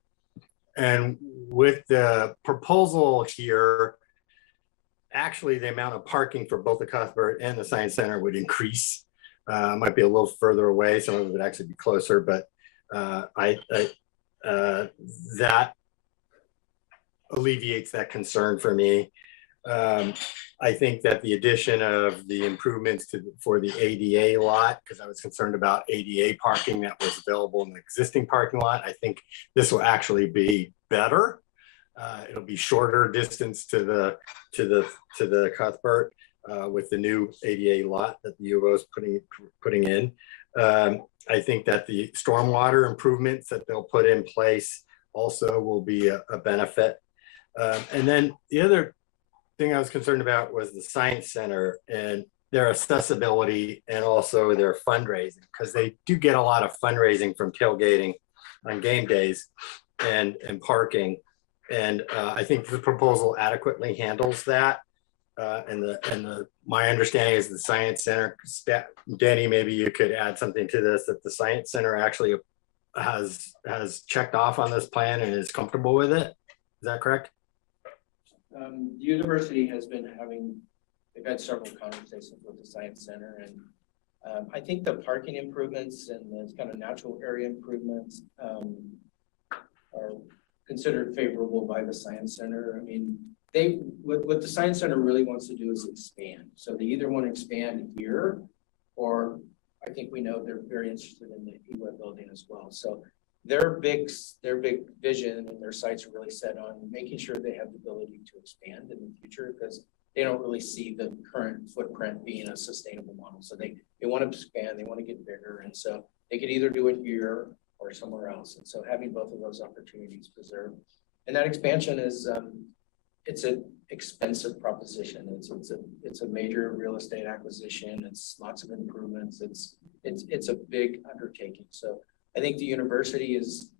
And with the proposal here, actually the amount of parking for both the Cuthbert and the Science Center would increase. Might be a little further away, some of it would actually be closer, but that alleviates that concern for me. I think that the addition of the improvements for the ADA lot, because I was concerned about ADA parking that was available in the existing parking lot, I think this will actually be better. It'll be shorter distance to the Cuthbert with the new ADA lot that the U of O is putting in. I think that the stormwater improvements that they'll put in place also will be a benefit. And then the other thing I was concerned about was the Science Center and their accessibility and also their fundraising, because they do get a lot of fundraising from tailgating on game days and parking. And I think the proposal adequately handles that. My understanding is the Science Center, Danny, maybe you could add something to this, that the Science Center actually has checked off on this plan and is comfortable with it. Is that correct? The university has been they've had several conversations with the Science Center, and I think the parking improvements and the kind of natural area improvements are considered favorable by the Science Center. I mean, what the Science Center really wants to do is expand. So they either want to expand here, or I think we know they're very interested in the eWeb building as well. So their big vision and their sights are really set on making sure they have the ability to expand in the future, because they don't really see the current footprint being a sustainable model. So they want to expand, they want to get bigger. And so they could either do it here or somewhere else. And so having both of those opportunities preserved. And that expansion is it's an expensive proposition. It's a major real estate acquisition. It's lots of improvements. It's a big undertaking. So I think the university is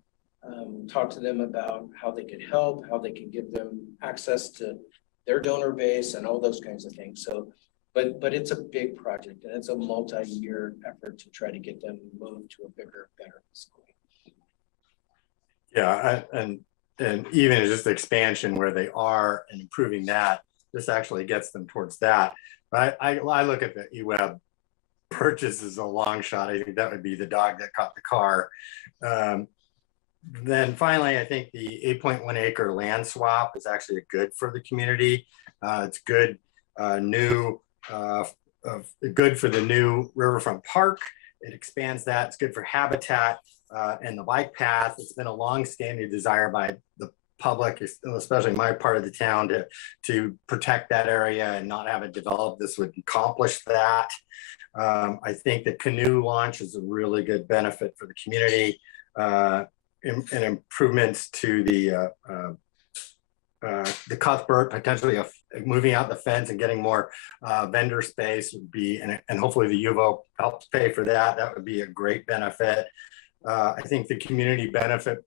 talk to them about how they could help, how they can give them access to their donor base and all those kinds of things. So, but it's a big project and it's a multi-year effort to try to get them moved to a bigger, better school. Yeah, and even just the expansion where they are and improving that, this actually gets them towards that. But I look at the eWeb purchase as a long shot. I think that would be the dog that caught the car. Then finally, I think the 8.1 acre land swap is actually good for the community. It's good, good for the new Riverfront Park. It expands that. It's good for habitat and the bike path. It's been a long-standing desire by the public, especially my part of the town, to protect that area and not have it developed. This would accomplish that. I think the canoe launch is a really good benefit for the community. And improvements to the Cuthbert, potentially moving out the fence and getting more vendor space would be, and hopefully the U of O helps pay for that. That would be a great benefit. I think the community benefit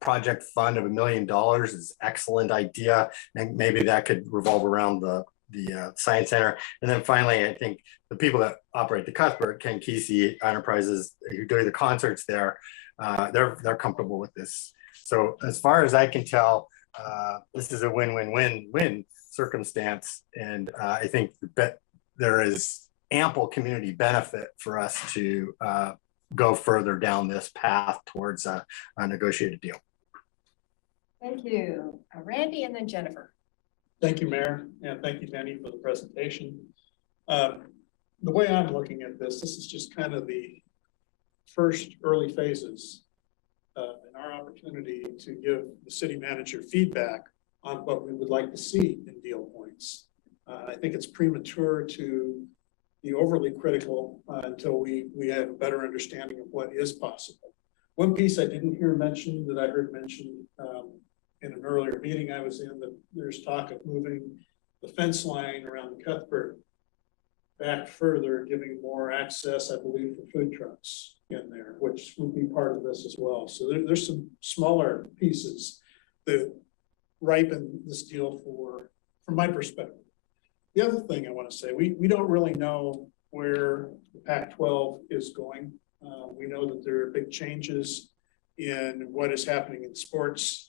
project fund of $1 million is an excellent idea. And maybe that could revolve around the Science Center. And then finally, I think the people that operate the Cuthbert, Ken Kesey Enterprises, who do the concerts there, they're comfortable with this. So as far as I can tell, this is a win-win-win-win circumstance. And I think there is ample community benefit for us to go further down this path towards a negotiated deal. Thank you. Randy and then Jennifer. Thank you, Mayor. And thank you, Danny, for the presentation. The way I'm looking at this is just kind of the first early phases and our opportunity to give the city manager feedback on what we would like to see in deal points. I think it's premature to be overly critical until we have a better understanding of what is possible. One piece I didn't hear mentioned that I heard mentioned in an earlier meeting I was in, that there's talk of moving the fence line around the Cuthbert back further, giving more access, I believe, for food trucks in there, which would be part of this as well. So there's some smaller pieces that ripen this deal from my perspective. The other thing I want to say, we don't really know where the Pac-12 is going. We know that there are big changes in what is happening in sports.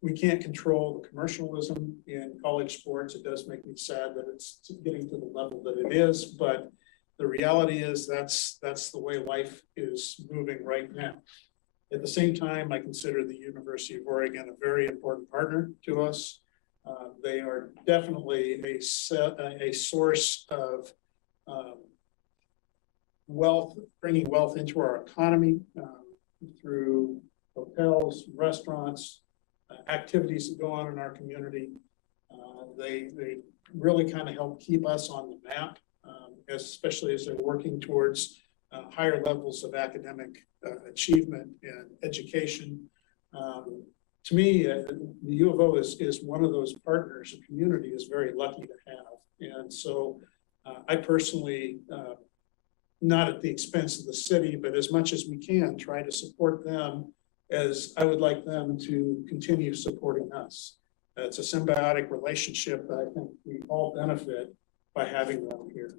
We can't control the commercialism in college sports. It does make me sad that it's getting to the level that it is, but the reality is that's the way life is moving right now. At the same time, I consider the University of Oregon a very important partner to us. They are definitely a source of wealth, bringing wealth into our economy through hotels, restaurants, activities that go on in our community. They really kind of help keep us on the map, especially as they're working towards higher levels of academic achievement and education. To me, the U of O is one of those partners the community is very lucky to have. And so I personally, not at the expense of the city, but as much as we can, try to support them as I would like them to continue supporting us. It's a symbiotic relationship that I think we all benefit by having them here.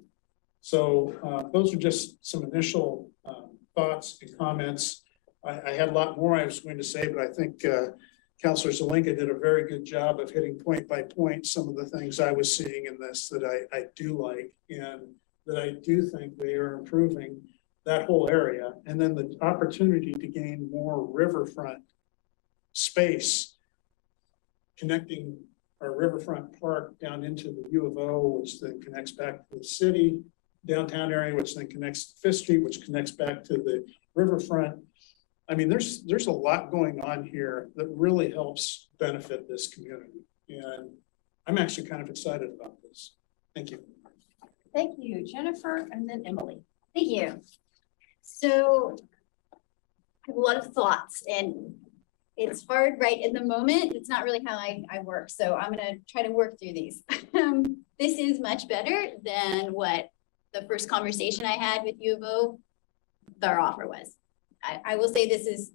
So those are just some initial thoughts and comments. I had a lot more I was going to say, but I think Councilor Zelenka did a very good job of hitting point by point some of the things I was seeing in this that I do like, and that I do think they are improving that whole area. And then the opportunity to gain more riverfront space, connecting our riverfront park down into the U of O, which then connects back to the city, downtown area, which then connects to Fifth Street, which connects back to the riverfront. I mean, there's a lot going on here that really helps benefit this community. And I'm actually kind of excited about this. Thank you. Thank you, Jennifer, and then Emily. Thank you. So I have a lot of thoughts, and it's hard right in the moment. It's not really how I work. So I'm gonna try to work through these. This is much better than what the first conversation I had with U of O, their offer was. I will say this is,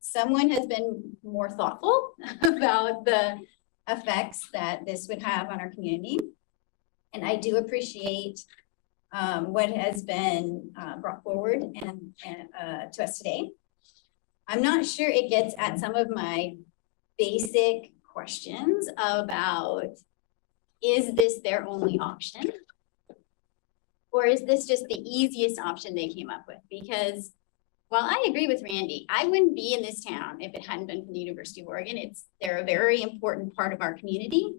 someone has been more thoughtful about the effects that this would have on our community. And I do appreciate what has been brought forward and to us today. I'm not sure it gets at some of my basic questions about, is this their only option? Or is this just the easiest option they came up with? Because while I agree with Randy, I wouldn't be in this town if it hadn't been for the University of Oregon. They're a very important part of our community.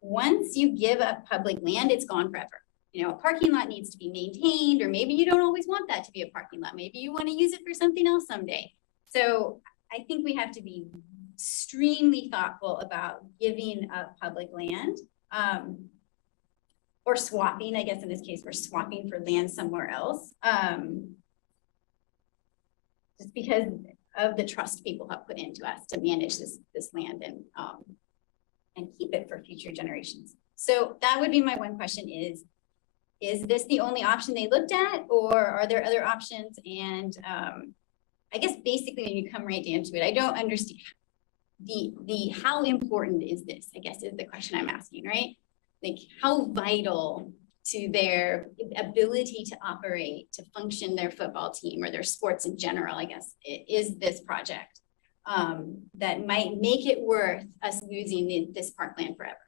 Once you give up public land, it's gone forever. You know, a parking lot needs to be maintained, or maybe you don't always want that to be a parking lot. Maybe you want to use it for something else someday. So I think we have to be extremely thoughtful about giving up public land, or swapping. I guess in this case, we're swapping for land somewhere else. Just because of the trust people have put into us to manage this land and keep it for future generations. So that would be my one question is this the only option they looked at, or are there other options? And I guess basically when you come right down to it, I don't understand the how important is this, I guess is the question I'm asking, right? Like how vital to their ability to operate, to function their football team or their sports in general, I guess, is this project that might make it worth us losing this parkland forever,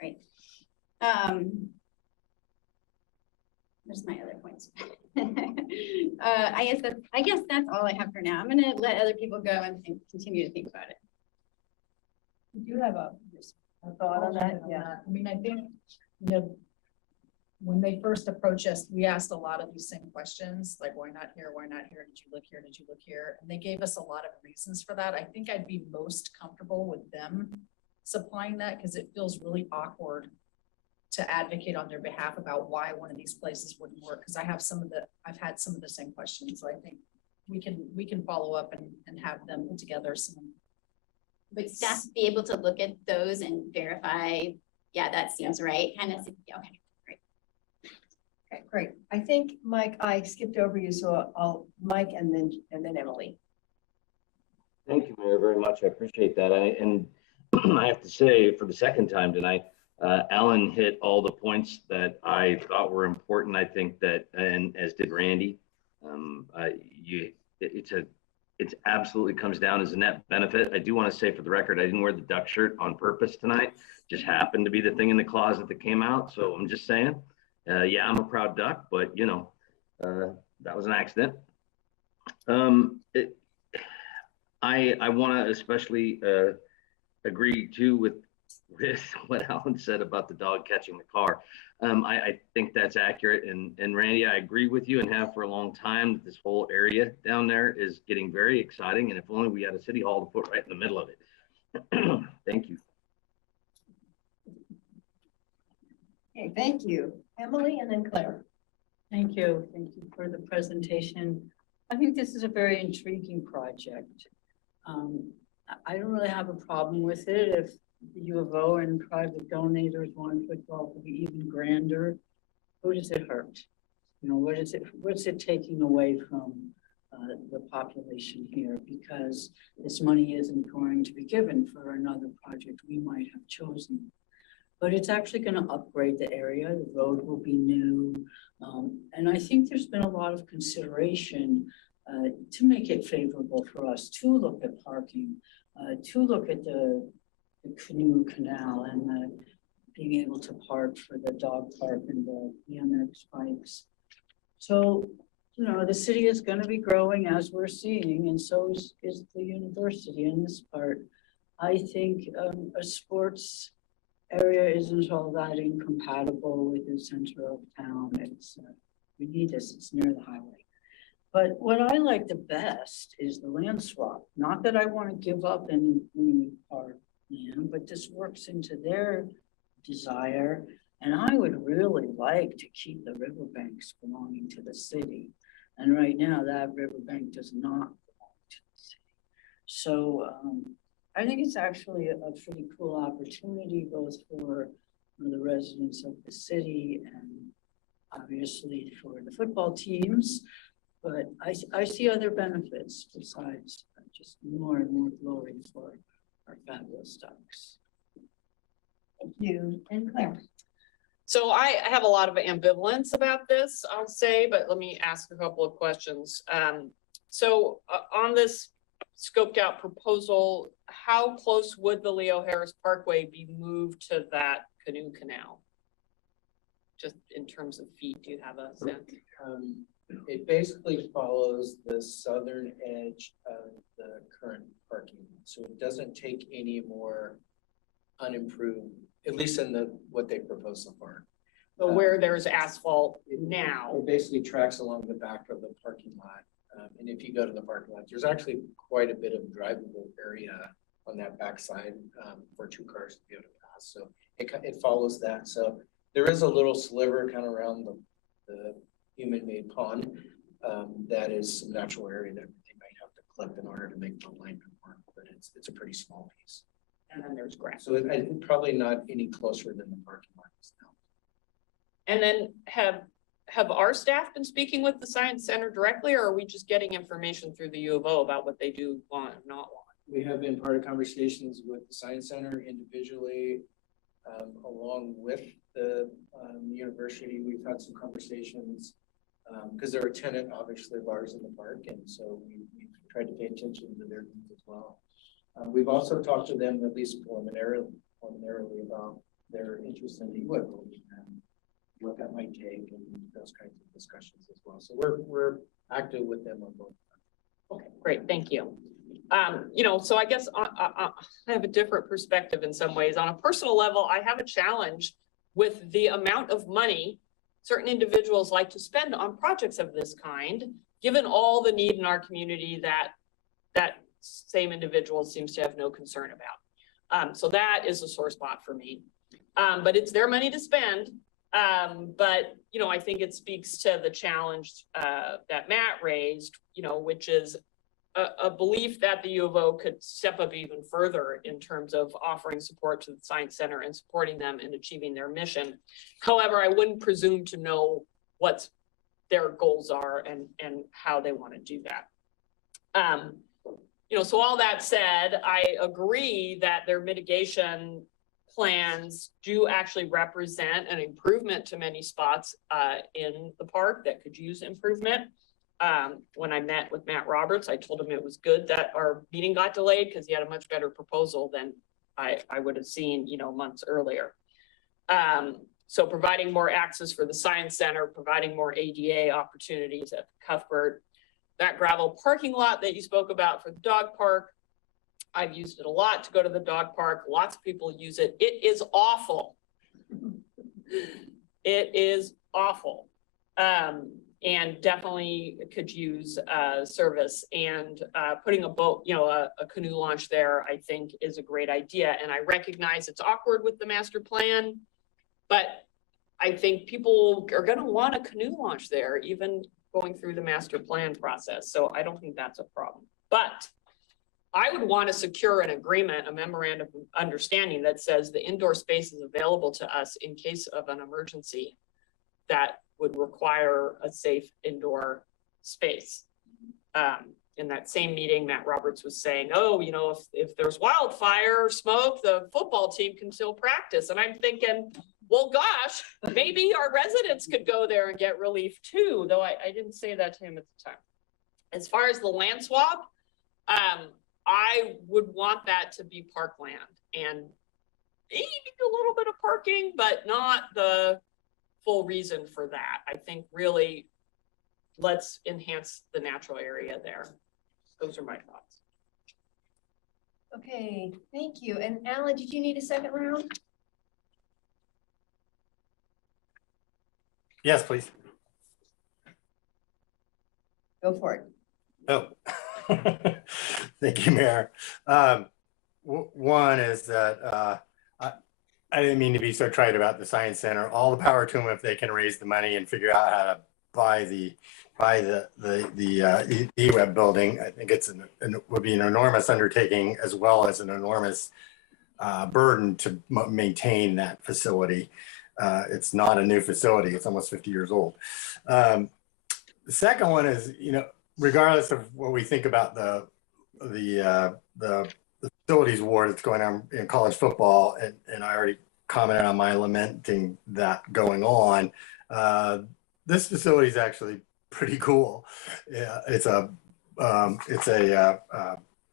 right? There's my other points. I guess that's all I have for now. I'm gonna let other people go and continue to think about it. Do you have a thought on that? Yeah. I mean, I think, you know, when they first approached us, we asked a lot of these same questions, like why not here? Why not here? Did you look here? Did you look here? And they gave us a lot of reasons for that. I think I'd be most comfortable with them supplying that because it feels really awkward to advocate on their behalf about why one of these places wouldn't work. Because I've had some of the same questions. So I think we can follow up and have them put together some. Would staff be able to look at those and verify, yeah, that seems right, kind of, okay, great. Okay, great. I think, Mike, I skipped over you, so I'll, Mike and then Emily. Thank you, Mayor, very much. I appreciate that. I have to say, for the second time tonight, Alan hit all the points that I thought were important. I think that, and as did Randy, it absolutely comes down as a net benefit. I do want to say for the record, I didn't wear the duck shirt on purpose tonight. Just happened to be the thing in the closet that came out. So I'm just saying, yeah, I'm a proud duck, but you know, that was an accident. I want to especially agree too with what Alan said about the dog catching the car. I think that's accurate. And Randy, I agree with you and have for a long time. This whole area down there is getting very exciting. And if only we had a city hall to put right in the middle of it. Thank you. Okay, thank you. Emily and then Claire. Thank you. Thank you for the presentation. I think this is a very intriguing project. I don't really have a problem with it if the U of O and private donors want football to be even grander. Who does it hurt? You know, what's it taking away from the population here? Because this money isn't going to be given for another project we might have chosen. But it's actually going to upgrade the area. The road will be new. And I think there's been a lot of consideration to make it favorable for us to look at parking, to look at the canoe canal and being able to park for the dog park and the BMX bikes. So, you know, the city is going to be growing as we're seeing, and so is the university in this part. I think a sports area isn't all that incompatible with the center of town. It's we need this, it's near the highway. But what I like the best is the land swap. Not that I want to give up any part land, but this works into their desire. And I would really like to keep the riverbanks belonging to the city. And right now that riverbank does not belong to the city. So I think it's actually a pretty cool opportunity both for the residents of the city and obviously for the football teams. But I see other benefits besides just more and more glory for our fabulous Ducks. Thank you. And Claire? So I have a lot of ambivalence about this, I'll say, but let me ask a couple of questions. On this scoped out proposal, how close would the Leo Harris Parkway be moved to that canoe canal? Just in terms of feet, do you have a sense? It basically follows the southern edge of the current parking, so it doesn't take any more unimproved, at least in what they propose so far. But where there's asphalt now. It basically tracks along the back of the parking lot. And if you go to the parking lot, there's actually quite a bit of drivable area on that backside for two cars to be able to pass. So it follows that. So there is a little sliver kind of around the human-made pond that is some natural area that they might have to clip in order to make the alignment work, but it's a pretty small piece. And then there's grass. So it probably not any closer than the parking lot is now. And then have our staff been speaking with the Science Center directly, or are we just getting information through the U of O about what they do want and not want? We have been part of conversations with the Science Center individually, along with the university. We've had some conversations because they're a tenant, obviously, of ours in the park, and so we've tried to pay attention to their needs as well. We've also talked to them at least preliminarily about their interest in the UFO and what that might take and those kinds of discussions as well. So we're active with them on both. Okay, great, thank you. So I guess I have a different perspective in some ways. On a personal level, I have a challenge with the amount of money certain individuals like to spend on projects of this kind, given all the need in our community that same individual seems to have no concern about. So that is a sore spot for me. But it's their money to spend. But I think it speaks to the challenge that Matt raised, which is a belief that the U of O could step up even further in terms of offering support to the Science Center and supporting them in achieving their mission. However, I wouldn't presume to know what their goals are and how they want to do that. So all that said, I agree that their mitigation plans do actually represent an improvement to many spots in the park that could use improvement. When I met with Matt Roberts, I told him it was good that our meeting got delayed because he had a much better proposal than I would have seen, months earlier. So providing more access for the Science Center, providing more ADA opportunities at Cuthbert, that gravel parking lot that you spoke about for the dog park. I've used it a lot to go to the dog park. Lots of people use it. It is awful. It is awful. And definitely could use service, and putting a boat, a canoe launch there, I think is a great idea. And I recognize it's awkward with the master plan, but I think people are going to want a canoe launch there, even going through the master plan process. So I don't think that's a problem, but I would want to secure an agreement, a memorandum of understanding that says the indoor space is available to us in case of an emergency that would require a safe indoor space. In that same meeting, Matt Roberts was saying, if there's wildfire smoke, the football team can still practice. And I'm thinking, well, gosh, maybe our residents could go there and get relief too, though I didn't say that to him at the time. As far as the land swap, I would want that to be parkland and maybe a little bit of parking, but not the full reason for that. I think really let's enhance the natural area there. Those are my thoughts. Okay, thank you. And Alan, did you need a second round? Yes, please. Go for it. Oh, thank you, Mayor. One is that I didn't mean to be so trite about the Science Center. All the power to them if they can raise the money and figure out how to by the E-Web building. I think it would be an enormous undertaking as well as an enormous burden to maintain that facility. It's not a new facility. It's almost 50 years old. The second one is, regardless of what we think about the facilities war that's going on in college football, and I already commented on my lamenting that going on. This facility is actually pretty cool. Yeah, it's a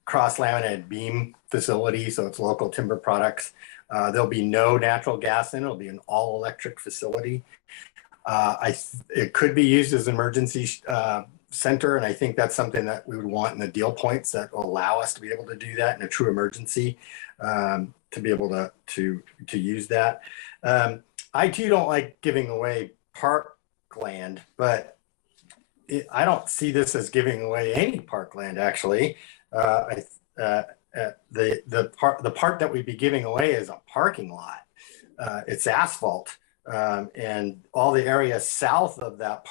cross laminated beam facility, so it's local timber products. There'll be no natural gas in it. It'll be an all electric facility. It could be used as an emergency center, and I think that's something that we would want in the deal points that will allow us to be able to do that in a true emergency, to be able to use that. I too don't like giving away parkland, but I don't see this as giving away any parkland actually. The part that we'd be giving away is a parking lot. It's asphalt, and all the area south of that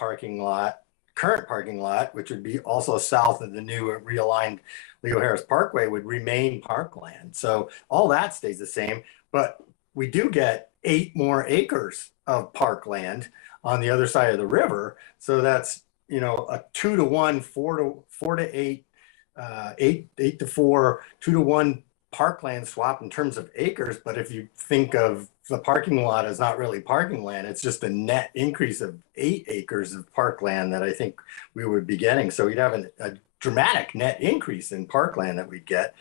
current parking lot, which would be also south of the new realigned Leo Harris Parkway, would remain parkland. So all that stays the same, but we do get 8 more acres of parkland on the other side of the river. So that's, a 2-to-1, 4-to-8, 8-to-4, 2-to-1 parkland swap in terms of acres. But if you think of the parking lot as not really parking land, it's just a net increase of 8 acres of parkland that I think we would be getting. So we'd have a dramatic net increase in parkland that we'd get.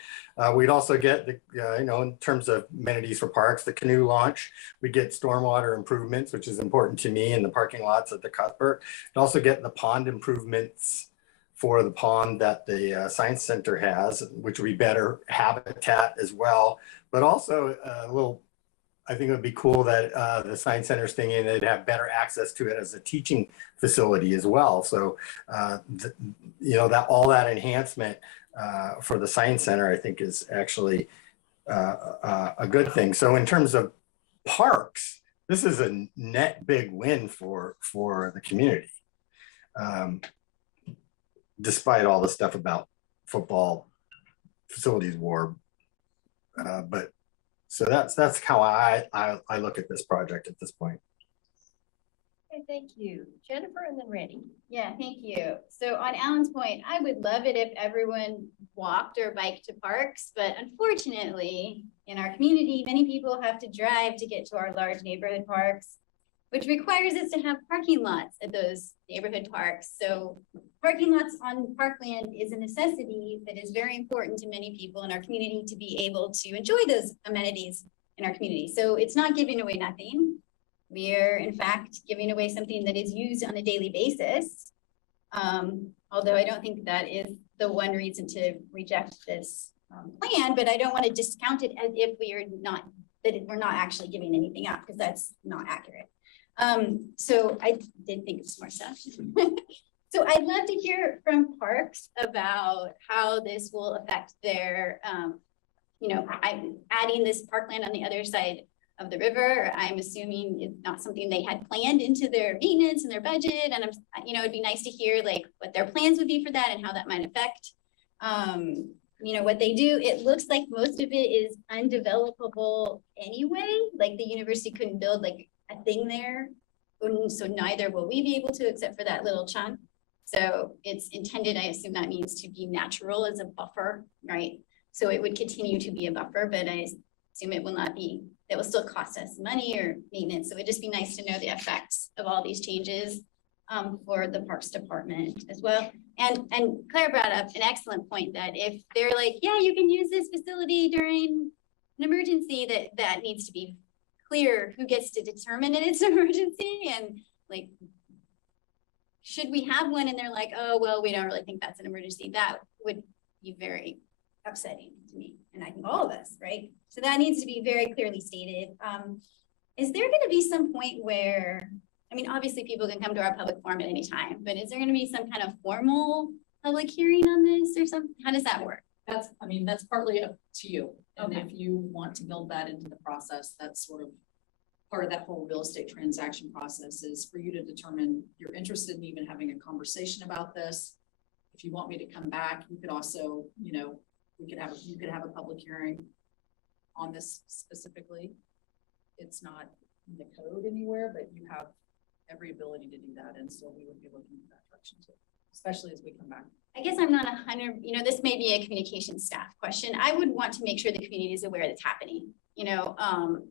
We'd also get in terms of amenities for parks, the canoe launch. We get stormwater improvements, which is important to me, in the parking lots at the Cuthbert. We'd also get the pond improvements for the pond that the Science Center has, which would be better habitat as well. But also I think it would be cool that the Science Center's thinking they'd have better access to it as a teaching facility as well. So, that all that enhancement for the Science Center, I think, is actually a good thing. So in terms of parks, this is a net big win for the community. Despite all the stuff about football facilities war. So that's how I look at this project at this point. Okay, thank you. Jennifer and then Randy. Yeah, thank you. So on Alan's point, I would love it if everyone walked or biked to parks, but unfortunately in our community, many people have to drive to get to our large neighborhood parks, which requires us to have parking lots at those neighborhood parks. So parking lots on parkland is a necessity that is very important to many people in our community to be able to enjoy those amenities in our community. So it's not giving away nothing. We are in fact giving away something that is used on a daily basis. Although I don't think that is the one reason to reject this plan, but I don't want to discount it as if we're not actually giving anything up, because that's not accurate. So I did think of some more stuff. So I'd love to hear from parks about how this will affect their, I'm adding this parkland on the other side of the river. I'm assuming it's not something they had planned into their maintenance and their budget. And it'd be nice to hear like what their plans would be for that and how that might affect, what they do. It looks like most of it is undevelopable anyway. Like the university couldn't build like a thing there. So neither will we be able to, except for that little chunk. So it's intended, I assume that means to be natural as a buffer, right? So it would continue to be a buffer, but I assume it will not be, it will still cost us money or maintenance. So it'd just be nice to know the effects of all these changes for the Parks Department as well. And Claire brought up an excellent point that if they're like, yeah, you can use this facility during an emergency, that needs to be clear who gets to determine it it's an emergency, and like, should we have one and they're like, oh, well, we don't really think that's an emergency, that would be very upsetting to me, and I think all of us, right? So that needs to be very clearly stated. Is there going to be some point where, obviously people can come to our public forum at any time, but is there going to be some kind of formal public hearing on this or something? How does that work? That's partly up to you. And Okay. if you want to build that into the process, that's sort of part of that whole real estate transaction process is for you to determine you're interested in even having a conversation about this. If you want me to come back, you could also, you know, you could have a public hearing on this specifically. It's not in the code anywhere, but you have every ability to do that. And so we would be looking in that direction too, especially as we come back. I guess I'm not 100, you know, this may be a communication staff question. I would want to make sure the community is aware that's happening. You know,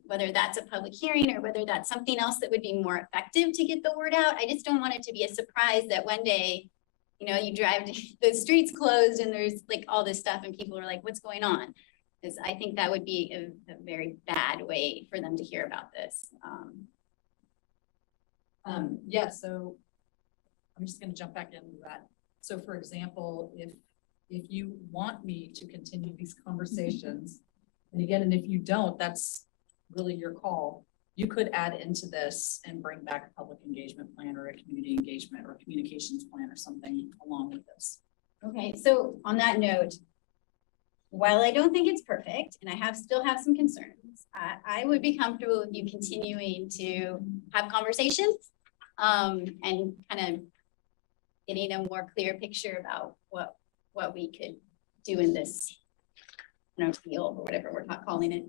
whether that's a public hearing or whether that's something else that would be more effective to get the word out. I just don't want it to be a surprise that one day, you know, you drive, the streets closed and there's like all this stuff and people are like, what's going on? Because I think that would be a very bad way for them to hear about this. Yeah, so I'm just gonna jump back into that. So for example, if you want me to continue these conversations, and again, and if you don't, that's really your call. You could add into this and bring back a public engagement plan or a community engagement or a communications plan or something along with this. Okay, so on that note, while I don't think it's perfect and I still have some concerns, I would be comfortable with you continuing to have conversations and kind of getting a more clear picture about what we could do in this, you know, field or whatever we're calling it.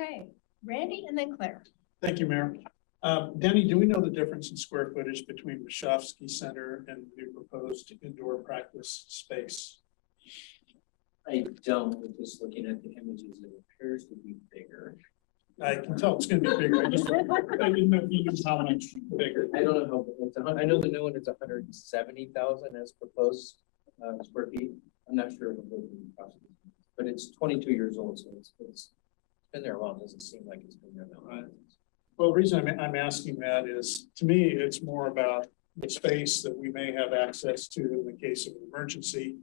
Okay, Randy and then Claire. Thank you, Mayor. Danny, do we know the difference in square footage between Mashofsky Center and the proposed indoor practice space? I don't, but just looking at the images, it appears to be bigger. I can tell it's gonna be bigger. I didn't know if you knew how much bigger. I don't know how, it's I know the new one is 170,000 as proposed square feet. I'm not sure what the process is, but it's 22 years old, so it's been there a while. It doesn't seem like it's been there that long. Well, the reason I'm asking that is, to me, it's more about the space that we may have access to in the case of an emergency.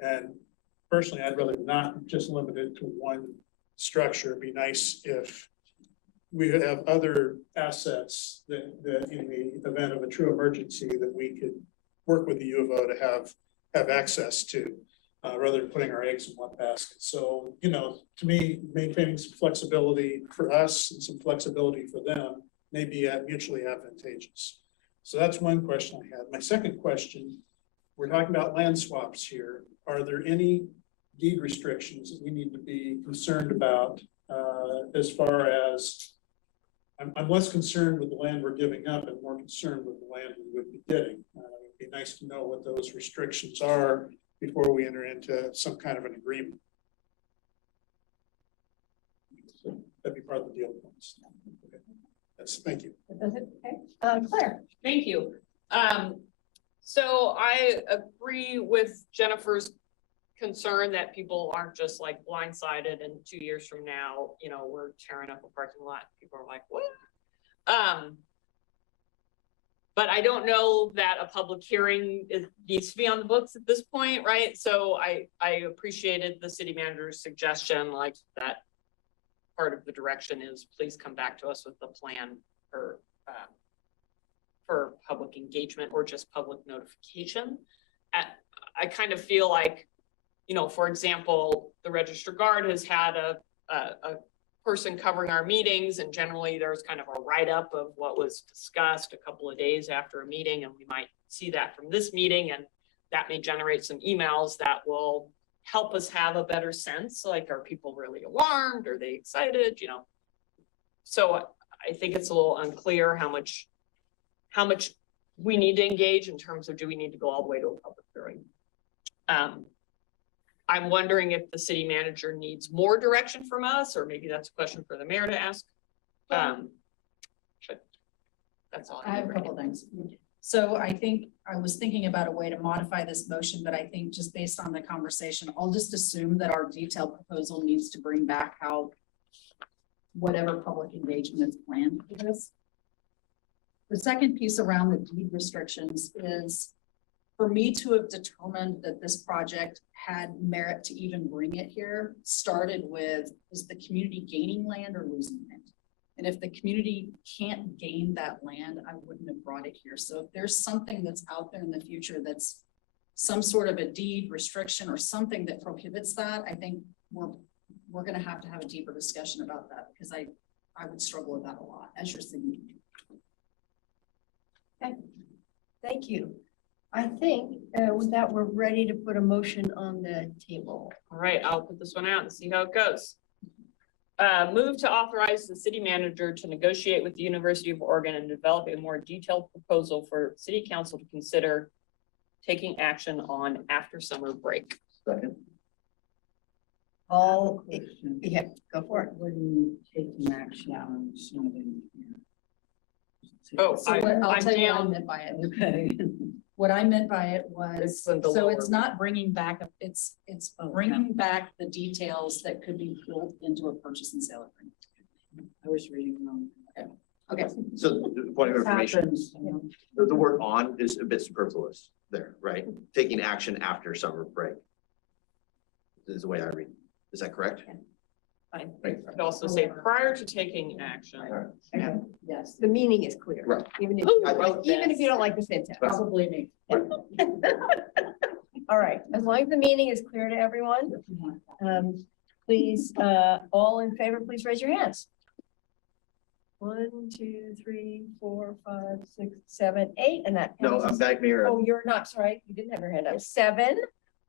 And personally, I'd rather not just limit it to one structure. It'd be nice if we would have other assets that in the event of a true emergency that we could work with the U of O to have access to, rather than putting our eggs in one basket. So, you know, to me, maintaining some flexibility for us and some flexibility for them may be mutually advantageous. So that's one question I had. My second question, we're talking about land swaps here. Are there any deed restrictions that we need to be concerned about as far as, I'm less concerned with the land we're giving up and more concerned with the land we would be getting. It'd be nice to know what those restrictions are before we enter into some kind of an agreement. So that'd be part of the deal points. Okay. Thank you. Okay. Claire. Thank you. So I agree with Jennifer's concern that people aren't just like blindsided and 2 years from now, you know, we're tearing up a parking lot. People are like, what? But I don't know that a public hearing needs to be on the books at this point, right? So I appreciated the city manager's suggestion, like that part of the direction is please come back to us with the plan for public engagement or just public notification. I kind of feel like, you know, for example, the Register Guard has had a person covering our meetings, and generally there's kind of a write-up of what was discussed a couple of days after a meeting, and we might see that from this meeting, and that may generate some emails that will help us have a better sense, like, are people really alarmed? Are they excited? You know, so I think it's a little unclear how much we need to engage in terms of, do we need to go all the way to a public hearing? I'm wondering if the city manager needs more direction from us, or maybe that's a question for the mayor to ask. But that's all. I have a couple of things. So I think I was thinking about a way to modify this motion, but I think just based on the conversation, I'll just assume that our detailed proposal needs to bring back how whatever public engagement is planned for this. The second piece around the deed restrictions is for me to have determined that this project had merit to even bring it here, started with, is the community gaining land or losing land? And if the community can't gain that land, I wouldn't have brought it here. So if there's something that's out there in the future that's some sort of a deed restriction or something that prohibits that, I think we're we're gonna have to have a deeper discussion about that, because I would struggle with that a lot, as you're saying. Thank you. I think with that, we're ready to put a motion on the table. All right, I'll put this one out and see how it goes. Move to authorize the city manager to negotiate with the University of Oregon and develop a more detailed proposal for city council to consider taking action on after summer break. Second. All, Question. yeah, go for it. What do you taking action on? It's not in here. Oh, So what, I'll I'm tell you what I down. meant by it. Okay. What I meant by it It's was, in the so it's lower- not bringing back, it's Oh, bringing back the details that could be built into a purchase and sale agreement. I was reading wrong. Okay, So the point of information, Happens, you know. the word on is a bit superfluous there, right? Taking action after summer break. Is the way I read. Is that correct? Fine. Right. Could also say prior to taking action. Okay. yes, The meaning is clear. Right. Even if, Who I- wrote even if this? you don't like the syntax. probably me. All right, as long as the meaning is clear to everyone, please, all in favor, please raise your hands. 1, 2, 3, 4, 5, 6, 7, 8, and that. No, counts I'm as- back, Mayor. Oh, you're not, sorry, you didn't have your hand up. 7,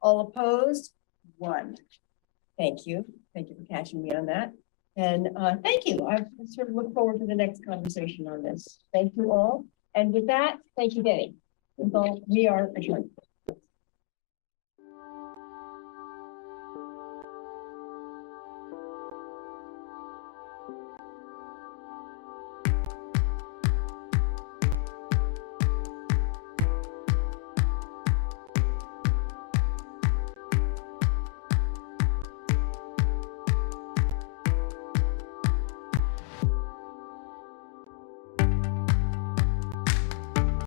all opposed, 1. Thank you. Thank you for catching me on that. And thank you. I sort of look forward to the next conversation on this. Thank you all. And with that, thank you, Denny. We are adjourned.